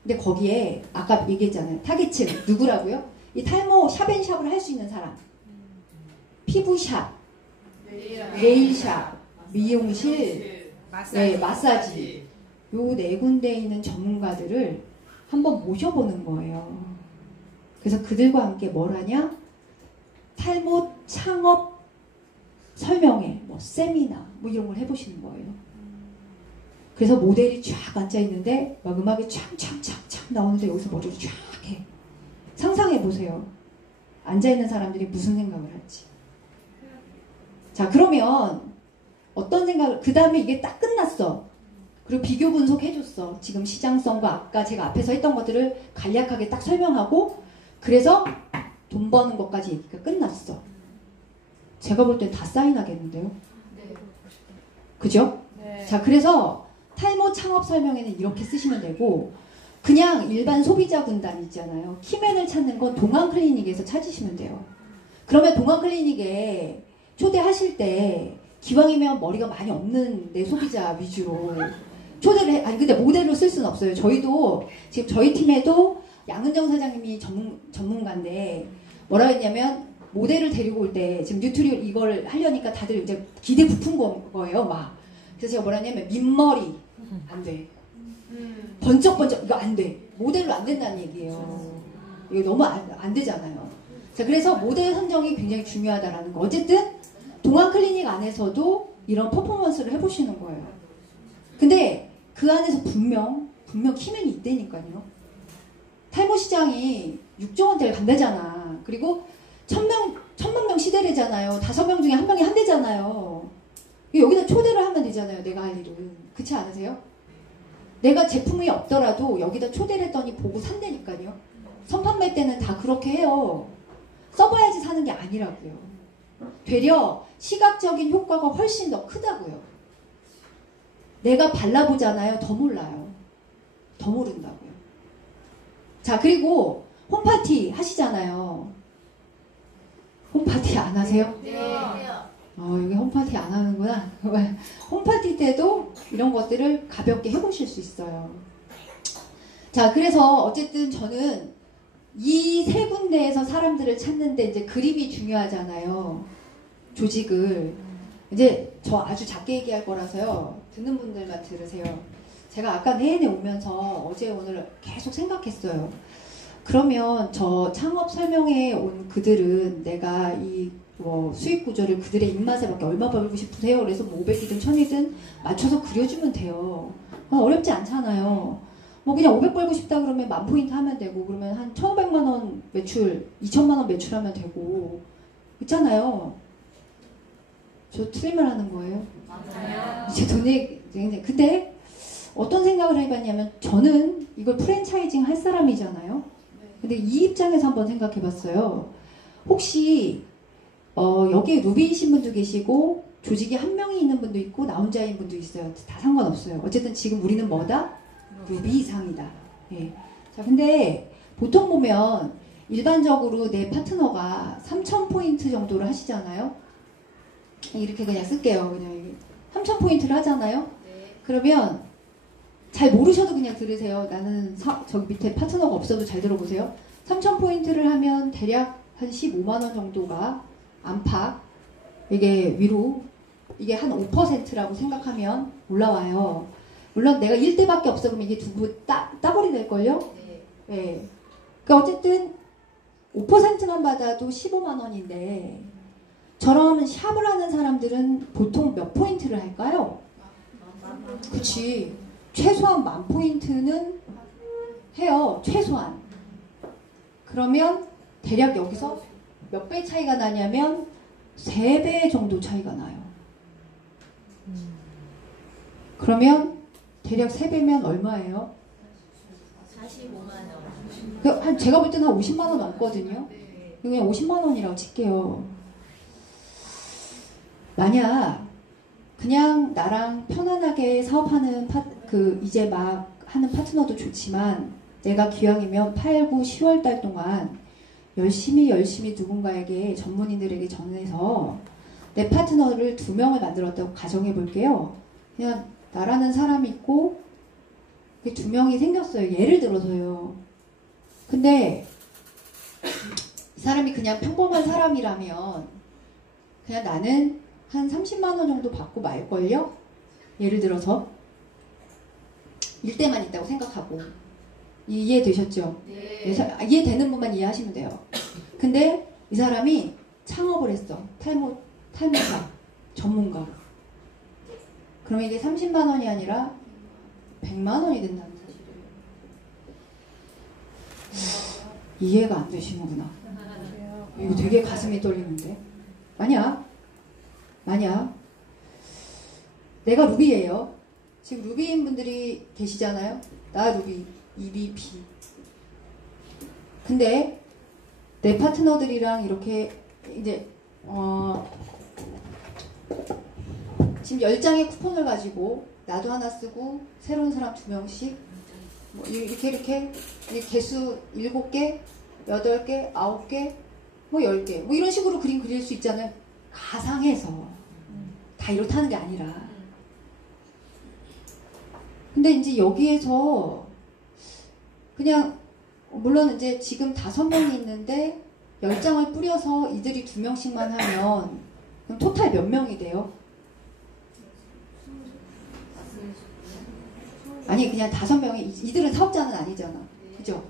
근데 거기에 아까 얘기했잖아요. 타겟층 누구라고요? 이 탈모 샵앤샵을 할 수 있는 사람. 피부샵, 네일샵, 미용실, 마사지. 요 4군데에 있는 전문가들을 한번 모셔보는 거예요. 그래서 그들과 함께 뭘 하냐? 탈모 창업 설명회, 뭐 세미나 뭐 이런 걸 해보시는 거예요. 그래서 모델이 쫙 앉아 있는데 막 음악이 촥촥촥촥 나오는데 여기서 머리를 쫙 해. 상상해 보세요. 앉아 있는 사람들이 무슨 생각을 할지. 자, 그러면 어떤 생각을, 그 다음에 이게 딱 끝났어. 그리고 비교 분석해줬어. 지금 시장성과 아까 제가 앞에서 했던 것들을 간략하게 딱 설명하고, 그래서 돈 버는 것까지 얘기가 끝났어. 제가 볼 땐 다 사인하겠는데요. 네. 그죠? 네. 자, 그래서 탈모 창업 설명에는 이렇게 쓰시면 되고, 그냥 일반 소비자 군단 있잖아요. 키맨을 찾는 건 동안 클리닉에서 찾으시면 돼요. 그러면 동안 클리닉에 초대하실 때 기왕이면 머리가 많이 없는 내 소비자 위주로 초대를 해. 아니 근데 모델로 쓸 수는 없어요. 저희도 지금 저희 팀에도 양은정 사장님이 전문가인데 뭐라 했냐면 모델을 데리고 올 때 지금 뉴트리 이걸 하려니까 다들 이제 기대 부푼 거예요. 막. 그래서 제가 뭐라 했냐면 민머리 안 돼. 번쩍번쩍 이거 안 돼. 모델로 안 된다는 얘기예요. 이거 너무 안 되잖아요. 자, 그래서 모델 선정이 굉장히 중요하다라는 거. 어쨌든 동안 클리닉 안에서도 이런 퍼포먼스를 해보시는 거예요. 근데 그 안에서 분명 키맨이 있다니까요. 탈모 시장이 6조 원대를 간다잖아. 그리고 1000만 명 시대래잖아요. 5명 중에 1명이 한 대잖아요. 여기다 초대를 하면 되잖아요. 내가 할 일은. 그렇지 않으세요? 내가 제품이 없더라도 여기다 초대를 했더니 보고 산다니까요. 선판매 때는 다 그렇게 해요. 써봐야지 사는 게 아니라고요. 되려 시각적인 효과가 훨씬 더 크다고요. 내가 발라보잖아요. 더 몰라요. 더 모른다고요. 자, 그리고 홈파티 하시잖아요. 홈파티 안 하세요? 네. 여기 홈파티 안 하는구나. 홈파티 때도 이런 것들을 가볍게 해보실 수 있어요. 자, 그래서 어쨌든 저는 이 세 군데에서 사람들을 찾는데 이제 그림이 중요하잖아요. 조직을. 이제 저 아주 작게 얘기할 거라서요. 듣는 분들만 들으세요. 제가 아까 내내 오면서 어제 오늘 계속 생각했어요. 그러면 저 창업 설명회 온 그들은 내가 이 수익 구조를 그들의 입맛에 맞게 얼마 벌고 싶으세요? 그래서 뭐 500이든 1000이든 맞춰서 그려주면 돼요. 어렵지 않잖아요. 뭐 그냥 500 벌고 싶다 그러면 10,000포인트 하면 되고, 그러면 한 1,500만 원 매출, 2,000만 원 매출하면 되고, 있잖아요. 저 틀린 말 하는 거예요? 맞아요. 제 돈이 근데 어떤 생각을 해봤냐면, 저는 이걸 프랜차이징 할 사람이잖아요. 근데 이 입장에서 한번 생각해 봤어요. 혹시 여기에 루비이신 분도 계시고 조직이 한 명이 있는 분도 있고 나 혼자인 분도 있어요. 다 상관없어요. 어쨌든 지금 우리는 뭐다? 루비 이상이다. 예. 자, 근데 보통 보면 일반적으로 내 파트너가 3,000포인트 정도를 하시잖아요. 이렇게 그냥 쓸게요. 그냥 3,000포인트를 하잖아요. 그러면 잘 모르셔도 그냥 들으세요. 나는 저기 밑에 파트너가 없어도 잘 들어보세요. 3,000포인트를 하면 대략 한 15만원 정도가 안팎, 이게 위로, 이게 한 5%라고 생각하면 올라와요. 물론 내가 1대밖에 없어 그러면 이게 두부 따버리 될걸요? 네. 그러니까 어쨌든 5%만 받아도 15만원인데, 저런 샵을 하는 사람들은 보통 몇 포인트를 할까요? 그치. 최소한 10,000포인트는 해요. 최소한. 그러면 대략 여기서 몇 배 차이가 나냐면 3배 정도 차이가 나요. 그러면 대략 3배면 얼마예요? 45만원. 제가 볼 때는 한 50만원 넘거든요. 그냥 50만원이라고 칠게요. 만약 그냥 나랑 편안하게 사업하는 이제 막 하는 파트너도 좋지만, 내가 기왕이면 8, 9, 10월 달 동안 열심히 누군가에게, 전문인들에게 전해서 내 파트너를 2명을 만들었다고 가정해 볼게요. 그냥 나라는 사람이 있고 2명이 생겼어요. 예를 들어서요. 근데 이 사람이 그냥 평범한 사람이라면 그냥 나는 한 30만 원 정도 받고 말걸요? 예를 들어서 일대만 있다고 생각하고. 이해되셨죠? 네. 이해되는 분만 이해하시면 돼요. 근데 이 사람이 창업을 했어. 탈모사. 전문가로. 그러면 이게 30만 원이 아니라 100만 원이 된다는 사실이에요. 이해가 안 되시는구나. 이거 되게 가슴이 떨리는데. 만약 내가 루비예요. 지금 루비인 분들이 계시잖아요. 나 루비, EBP. 근데 내 파트너들이랑 이렇게 이제 지금 10장의 쿠폰을 가지고 나도 하나 쓰고 새로운 사람 2명씩 뭐 이렇게 개수 7개, 8개, 9개, 뭐 10개 뭐 이런 식으로 그림 그릴 수 있잖아요. 가상해서 다 이렇다는 게 아니라. 근데 이제 여기에서 그냥 물론 이제 지금 5명이 있는데 10장을 뿌려서 이들이 2명씩만 하면 그럼 토탈 몇 명이 돼요? 아니 그냥 5명이 이들은 사업자는 아니잖아. 그죠?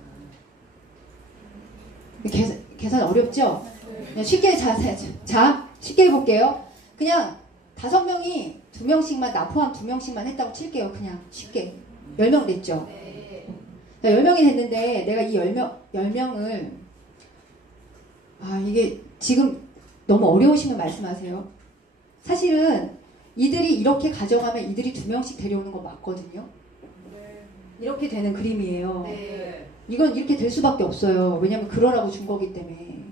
계산 어렵죠? 그냥 쉽게 쉽게 해볼게요. 그냥 5명이 2명씩만 나 포함 2명씩만 했다고 칠게요. 그냥 쉽게 10명 됐죠? 10명이 됐는데 내가 이 10명을 이게 지금 너무 어려우시면 말씀하세요. 사실은 이들이 이렇게 가져가면 이들이 2명씩 데려오는 거 맞거든요. 이렇게 되는 그림이에요. 이건 이렇게 될 수밖에 없어요. 왜냐면 그러라고 준 거기 때문에.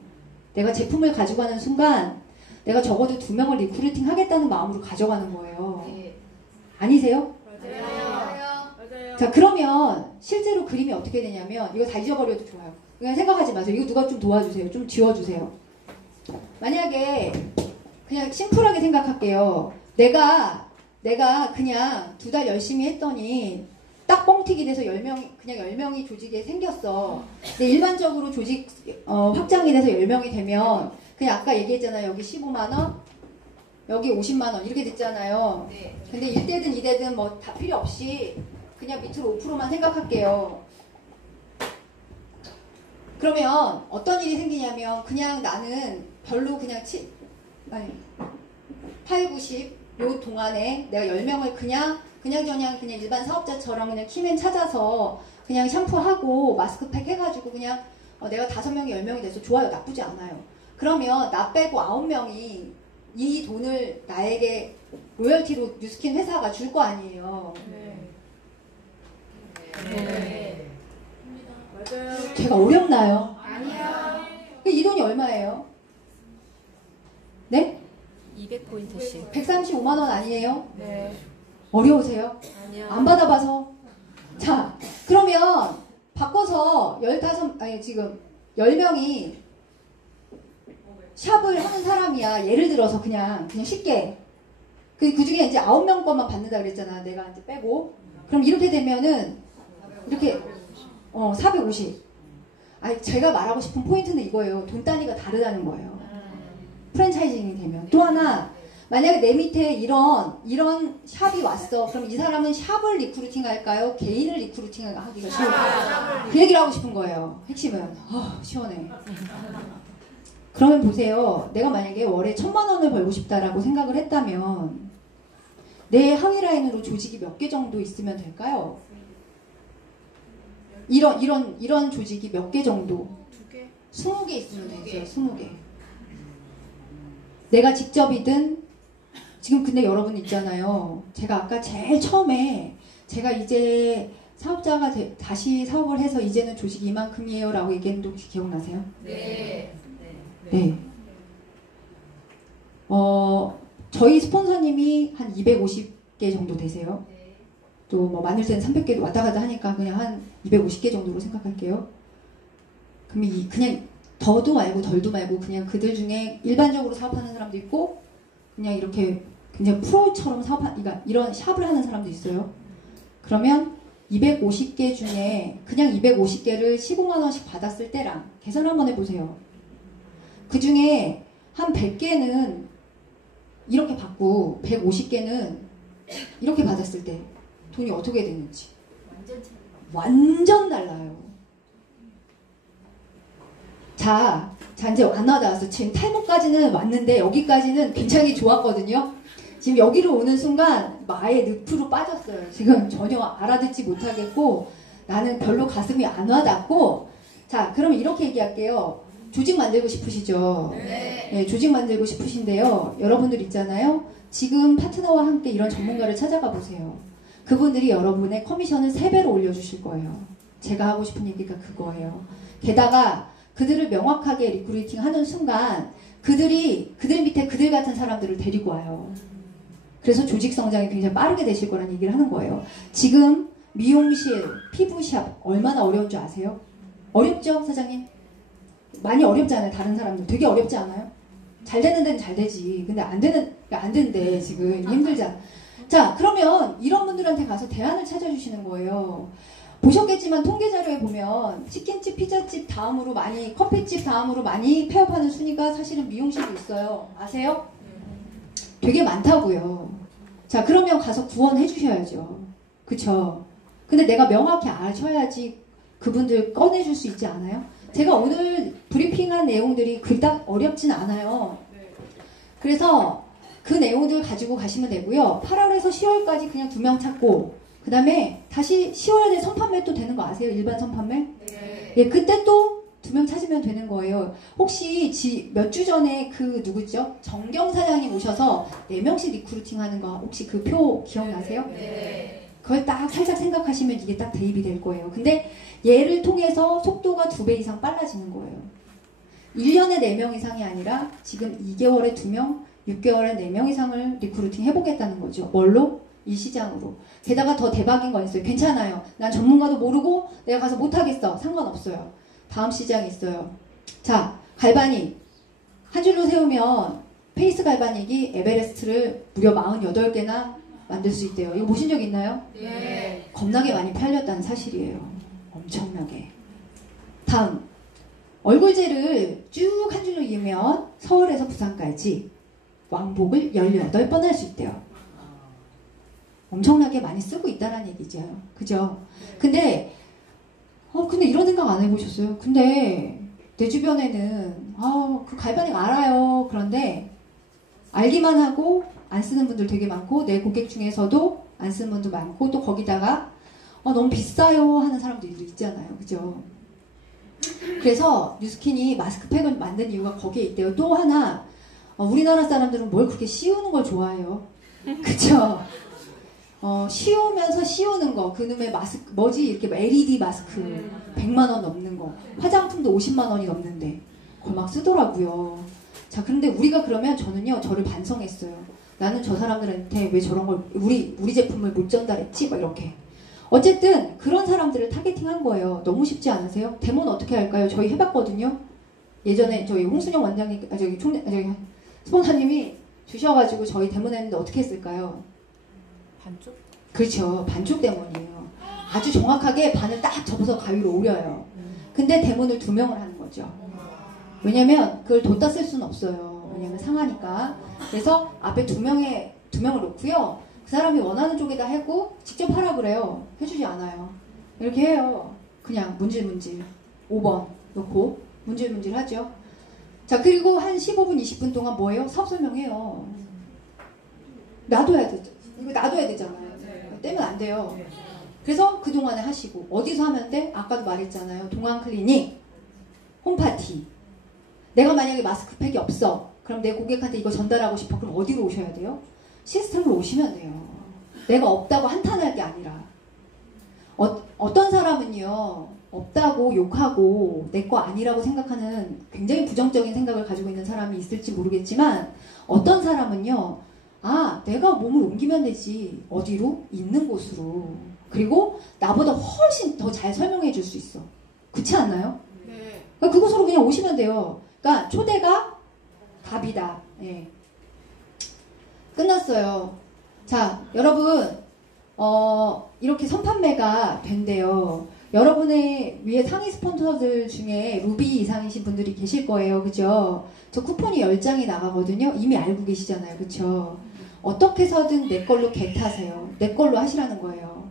내가 제품을 가져가는 순간 내가 적어도 2명을 리크루팅 하겠다는 마음으로 가져가는 거예요. 아니세요? 맞아요. 자, 그러면 실제로 그림이 어떻게 되냐면 이거 다 잊어버려도 좋아요. 그냥 생각하지 마세요. 이거 누가 좀 도와주세요. 좀 지워주세요. 만약에 그냥 심플하게 생각할게요. 내가 그냥 2달 열심히 했더니 딱 뻥튀기 돼서 10명이 조직에 생겼어. 근데 일반적으로 조직 확장이 돼서 10명이 되면 그냥 아까 얘기했잖아요. 여기 15만원, 여기 50만원 이렇게 됐잖아요. 근데 1대든 2대든 뭐 다 필요 없이 그냥 밑으로 5%만 생각할게요. 그러면 어떤 일이 생기냐면 그냥 나는 별로 그냥 8, 90 요 동안에 내가 10명을 그냥 일반 사업자처럼 그냥 키맨 찾아서 그냥 샴푸하고 마스크팩 해가지고 그냥 내가 5명이 10명이 돼서 좋아요. 나쁘지 않아요. 그러면 나 빼고 9명이 이 돈을 나에게 로열티로 뉴스킨 회사가 줄 거 아니에요. 맞아요. 제가 어렵나요? 아니야. 이 돈이 얼마예요? 네? 200포인트씩. 135만 원 아니에요? 네. 어려우세요? 아니야. 안 받아봐서. 자, 그러면 바꿔서 10명이 샵을 하는 사람이야. 예를 들어서 그냥 쉽게. 그 중에 이제 9명 것만 받는다 그랬잖아. 내가 이제 빼고. 그럼 이렇게 되면은, 이렇게, 450. 제가 말하고 싶은 포인트는 이거예요. 돈 단위가 다르다는 거예요. 프랜차이징이 되면. 또 하나, 만약에 내 밑에 이런 샵이 왔어. 그럼 이 사람은 샵을 리크루팅 할까요? 개인을 리크루팅 하기가 쉬울까요? 그 얘기를 하고 싶은 거예요. 핵심은. 시원해. 그러면 보세요. 내가 만약에 월에 1,000만 원을 벌고 싶다라고 생각을 했다면 내 하위 라인으로 조직이 몇 개 정도 있으면 될까요? 이런 조직이 몇 개 정도? 2개? 20개 있으면 되죠. 20개. 내가 직접이든 지금 근데 여러분 있잖아요. 제가 아까 제일 처음에 제가 이제 사업자가 다시 사업을 해서 이제는 조직이 이만큼이에요 라고 얘기했는데 혹시 기억나세요? 네. 네. 저희 스폰서님이 한 250개 정도 되세요. 또 뭐 많을 때는 300개도 왔다 갔다 하니까 그냥 한 250개 정도로 생각할게요. 그럼 그냥 더도 말고 덜도 말고 그냥 그들 중에 일반적으로 사업하는 사람도 있고 그냥 이렇게 그냥 프로처럼 그러니까 이런 샵을 하는 사람도 있어요. 그러면 250개 중에 그냥 250개를 15만 원씩 받았을 때랑 계산 한번 해보세요. 그 중에 한 100개는 이렇게 받고 150개는 이렇게 받았을 때 돈이 어떻게 되는지 완전 달라요. 자 이제 안 나왔어. 지금 탈모까지는 왔는데 여기까지는 굉장히 좋았거든요. 지금 여기로 오는 순간 마의 늪으로 빠졌어요. 지금 전혀 알아듣지 못하겠고 나는 별로 가슴이 안 와닿고. 자, 그럼 이렇게 얘기할게요. 조직 만들고 싶으시죠? 네, 조직 만들고 싶으신데요. 여러분들 있잖아요. 지금 파트너와 함께 이런 전문가를 찾아가 보세요. 그분들이 여러분의 커미션을 3배로 올려주실 거예요. 제가 하고 싶은 얘기가 그거예요. 게다가 그들을 명확하게 리크루팅 하는 순간 그들이 그들 밑에 그들 같은 사람들을 데리고 와요. 그래서 조직 성장이 굉장히 빠르게 되실 거라는 얘기를 하는 거예요. 지금 미용실, 피부샵 얼마나 어려운 줄 아세요? 어렵죠, 사장님? 많이 어렵잖아요, 다른 사람들. 되게 어렵지 않아요? 잘 되는 데는 잘 되지. 근데 안 된대, 지금. 힘들잖아. 자, 그러면 이런 분들한테 가서 대안을 찾아주시는 거예요. 보셨겠지만 통계 자료에 보면 치킨집, 피자집 다음으로 많이, 커피집 다음으로 많이 폐업하는 순위가 사실은 미용실도 있어요. 아세요? 되게 많다고요. 자, 그러면 가서 구원해 주셔야죠. 그쵸? 근데 내가 명확히 아셔야지 그분들 꺼내줄 수 있지 않아요? 제가 오늘 브리핑한 내용들이 그닥 어렵진 않아요. 그래서 그 내용들 가지고 가시면 되고요. 8월에서 10월까지 그냥 2명 찾고 그 다음에 다시 10월에 선판매 또 되는 거 아세요? 일반 선판매? 네. 예, 그때 또 2명 찾으면 되는 거예요. 혹시 몇 주 전에 그 누구죠? 정경 사장님 오셔서 4명씩 리크루팅 하는 거 혹시 그 표 기억나세요? 네. 그걸 딱 살짝 생각하시면 이게 딱 대입이 될 거예요. 근데 얘를 통해서 속도가 2배 이상 빨라지는 거예요. 1년에 4명 이상이 아니라 지금 2개월에 2명, 6개월에 4명 이상을 리크루팅 해보겠다는 거죠. 뭘로? 이 시장으로. 게다가 더 대박인 건 있어요. 괜찮아요. 난 전문가도 모르고 내가 가서 못하겠어. 상관없어요. 다음 시장이 있어요. 자, 갈바닉. 한 줄로 세우면 페이스 갈바닉이 에베레스트를 무려 48개나 만들 수 있대요. 이거 보신 적 있나요? 네. 겁나게 많이 팔렸다는 사실이에요. 엄청나게. 다음. 얼굴젤을 쭉 한 줄로 이으면 서울에서 부산까지 왕복을 18번 할 수 있대요. 엄청나게 많이 쓰고 있다는 얘기죠. 그죠? 근데 이런 생각 안 해보셨어요? 근데 내 주변에는 그 갈바닉 알아요. 그런데 알기만 하고 안 쓰는 분들 되게 많고 내 고객 중에서도 안 쓰는 분도 많고 또 거기다가 너무 비싸요 하는 사람들도 있잖아요. 그죠? 그래서 뉴스킨이 마스크팩을 만든 이유가 거기에 있대요. 또 하나 우리나라 사람들은 뭘 그렇게 씌우는 걸 좋아해요. 그쵸? 씌우면서 씌우는 거, 그놈의 마스크, 뭐지? 이렇게 LED 마스크 100만원 넘는 거, 화장품도 50만원이 넘는데 그걸 막 쓰더라고요. 자, 그런데 우리가 그러면 저를 반성했어요. 나는 저 사람들한테 왜 저런 걸 우리 제품을 못 전달했지? 막 이렇게. 어쨌든 그런 사람들을 타겟팅한 거예요. 너무 쉽지 않으세요? 데모는 어떻게 할까요? 저희 해봤거든요. 예전에 저희 홍순영 원장님, 저기 스폰서님이 주셔가지고 저희 데모 냈는데 어떻게 했을까요? 반쪽? 그렇죠. 반쪽 데몬이에요. 아주 정확하게 반을 딱 접어서 가위로 오려요. 근데 데몬을 2명을 하는 거죠. 왜냐면 그걸 뒀다 쓸 수는 없어요. 왜냐면 상하니까. 그래서 앞에 2명을 놓고요. 그 사람이 원하는 쪽에다 하고 직접 하라 그래요. 해주지 않아요. 이렇게 해요. 그냥 문질 5번 놓고 문질 하죠. 자, 그리고 한 15분 20분 동안 뭐예요? 사업 설명해요. 놔둬야 되죠. 이거 놔둬야 되잖아요. 떼면 안 돼요. 그래서 그동안에 하시고 어디서 하면 돼? 아까도 말했잖아요. 동안클리닉, 홈파티. 내가 만약에 마스크팩이 없어. 그럼 내 고객한테 이거 전달하고 싶어. 그럼 어디로 오셔야 돼요? 시스템으로 오시면 돼요. 내가 없다고 한탄할 게 아니라. 어떤 사람은요, 없다고 욕하고 내 거 아니라고 생각하는 굉장히 부정적인 생각을 가지고 있는 사람이 있을지 모르겠지만 어떤 사람은요, 내가 몸을 옮기면 되지. 어디로? 있는 곳으로. 그리고 나보다 훨씬 더 잘 설명해 줄 수 있어. 그렇지 않나요? 네. 그러니까 그곳으로 그냥 오시면 돼요. 그러니까 초대가 답이다. 예. 끝났어요. 자, 여러분 이렇게 선판매가 된대요. 여러분의 위에 상위 스폰서들 중에 루비 이상이신 분들이 계실 거예요. 그죠? 저 쿠폰이 10장이 나가거든요. 이미 알고 계시잖아요. 그쵸? 어떻게 해서든 내 걸로 겟하세요. 내 걸로 하시라는 거예요.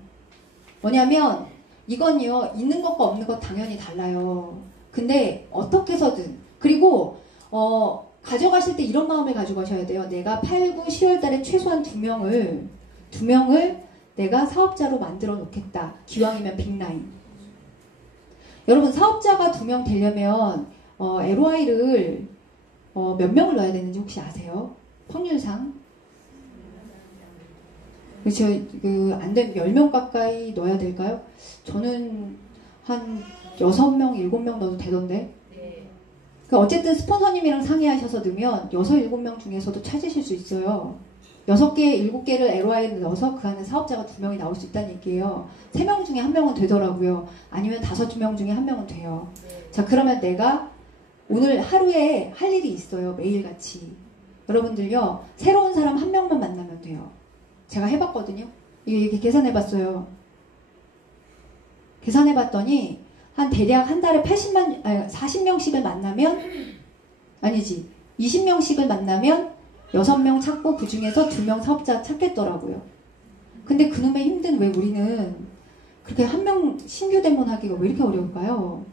뭐냐면 이건요, 있는 것과 없는 것 당연히 달라요. 근데 어떻게 해서든, 그리고 가져가실 때 이런 마음을 가지고 가셔야 돼요. 내가 8, 9, 10월 달에 최소한 두 명을 내가 사업자로 만들어 놓겠다. 기왕이면 빅라인. 여러분 사업자가 2명 되려면 LOI를 몇 명을 넣어야 되는지 혹시 아세요? 확률상? 그렇죠. 안 되면 10명 가까이 넣어야 될까요? 저는 한 6명, 7명 넣어도 되던데. 그러니까 어쨌든 스폰서님이랑 상의하셔서 넣으면 6, 7명 중에서도 찾으실 수 있어요. 6개, 7개를 LOI를 넣어서 그 안에 사업자가 2명이 나올 수 있다는 얘기예요. 3명 중에 1명은 되더라고요. 아니면 5명 중에 1명은 돼요. 자, 그러면 내가 오늘 하루에 할 일이 있어요. 매일같이. 여러분들요, 새로운 사람 1명만 만나면 돼요. 제가 해봤거든요. 이렇게 계산해봤어요. 계산해봤더니 대략 한 달에 40명씩을 만나면, 아니지, 20명씩을 만나면 6명 찾고 그 중에서 2명 사업자 찾겠더라고요. 근데 그놈의 힘든 왜 우리는 그렇게 1명 신규 대문하기가 왜 이렇게 어려울까요?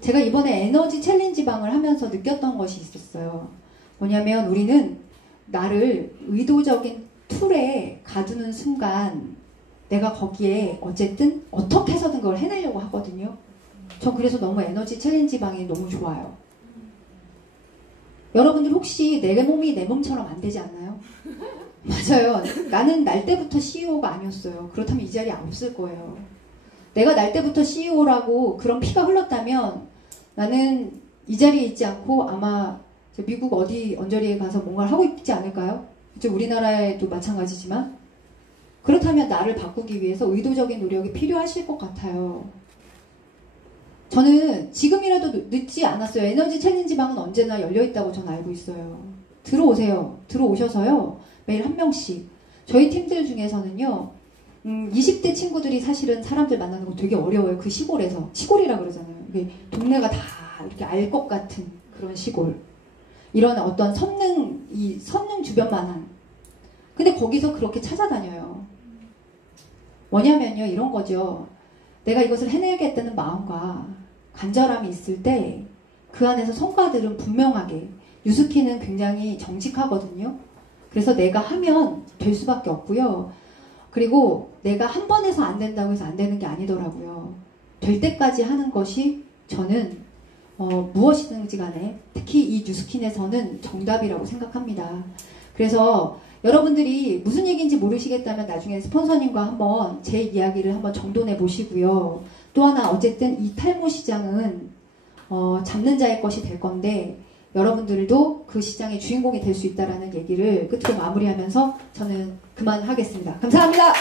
제가 이번에 에너지 챌린지 방을 하면서 느꼈던 것이 있었어요. 뭐냐면 우리는 나를 의도적인 툴에 가두는 순간 내가 거기에 어쨌든 어떻게 해서든 그걸 해내려고 하거든요. 저 그래서 너무 에너지 챌린지 방이 너무 좋아요. 여러분들 혹시 내 몸이 내 몸처럼 안 되지 않나요? 맞아요. 나는 날 때부터 CEO가 아니었어요. 그렇다면 이 자리에 없을 거예요. 내가 날 때부터 CEO라고 그런 피가 흘렀다면 나는 이 자리에 있지 않고 아마 미국 어디 언저리에 가서 뭔가를 하고 있지 않을까요? 우리나라에도 마찬가지지만 그렇다면 나를 바꾸기 위해서 의도적인 노력이 필요하실 것 같아요. 저는 지금이라도 늦지 않았어요. 에너지 챌린지 방은 언제나 열려있다고 저는 알고 있어요. 들어오세요. 들어오셔서요. 매일 1명씩. 저희 팀들 중에서는요. 20대 친구들이 사실은 사람들 만나는 거 되게 어려워요. 그 시골에서. 시골이라 그러잖아요. 동네가 다 이렇게 알 것 같은 그런 시골. 이런 어떤 선릉 주변만한. 근데 거기서 그렇게 찾아다녀요. 뭐냐면요. 이런 거죠. 내가 이것을 해내야겠다는 마음과 간절함이 있을 때 그 안에서 성과들은 분명하게 유스키는 굉장히 정직하거든요. 그래서 내가 하면 될 수밖에 없고요. 그리고 내가 한 번 해서 안 된다고 해서 안 되는 게 아니더라고요. 될 때까지 하는 것이 저는 무엇이든지 간에 특히 이 뉴스킨에서는 정답이라고 생각합니다. 그래서 여러분들이 무슨 얘기인지 모르시겠다면 나중에 스폰서님과 한번 제 이야기를 한번 정돈해 보시고요. 또 하나 어쨌든 이 탈모 시장은 잡는 자의 것이 될 건데 여러분들도 그 시장의 주인공이 될 수 있다는 얘기를 끝으로 마무리하면서 저는 그만하겠습니다. 감사합니다.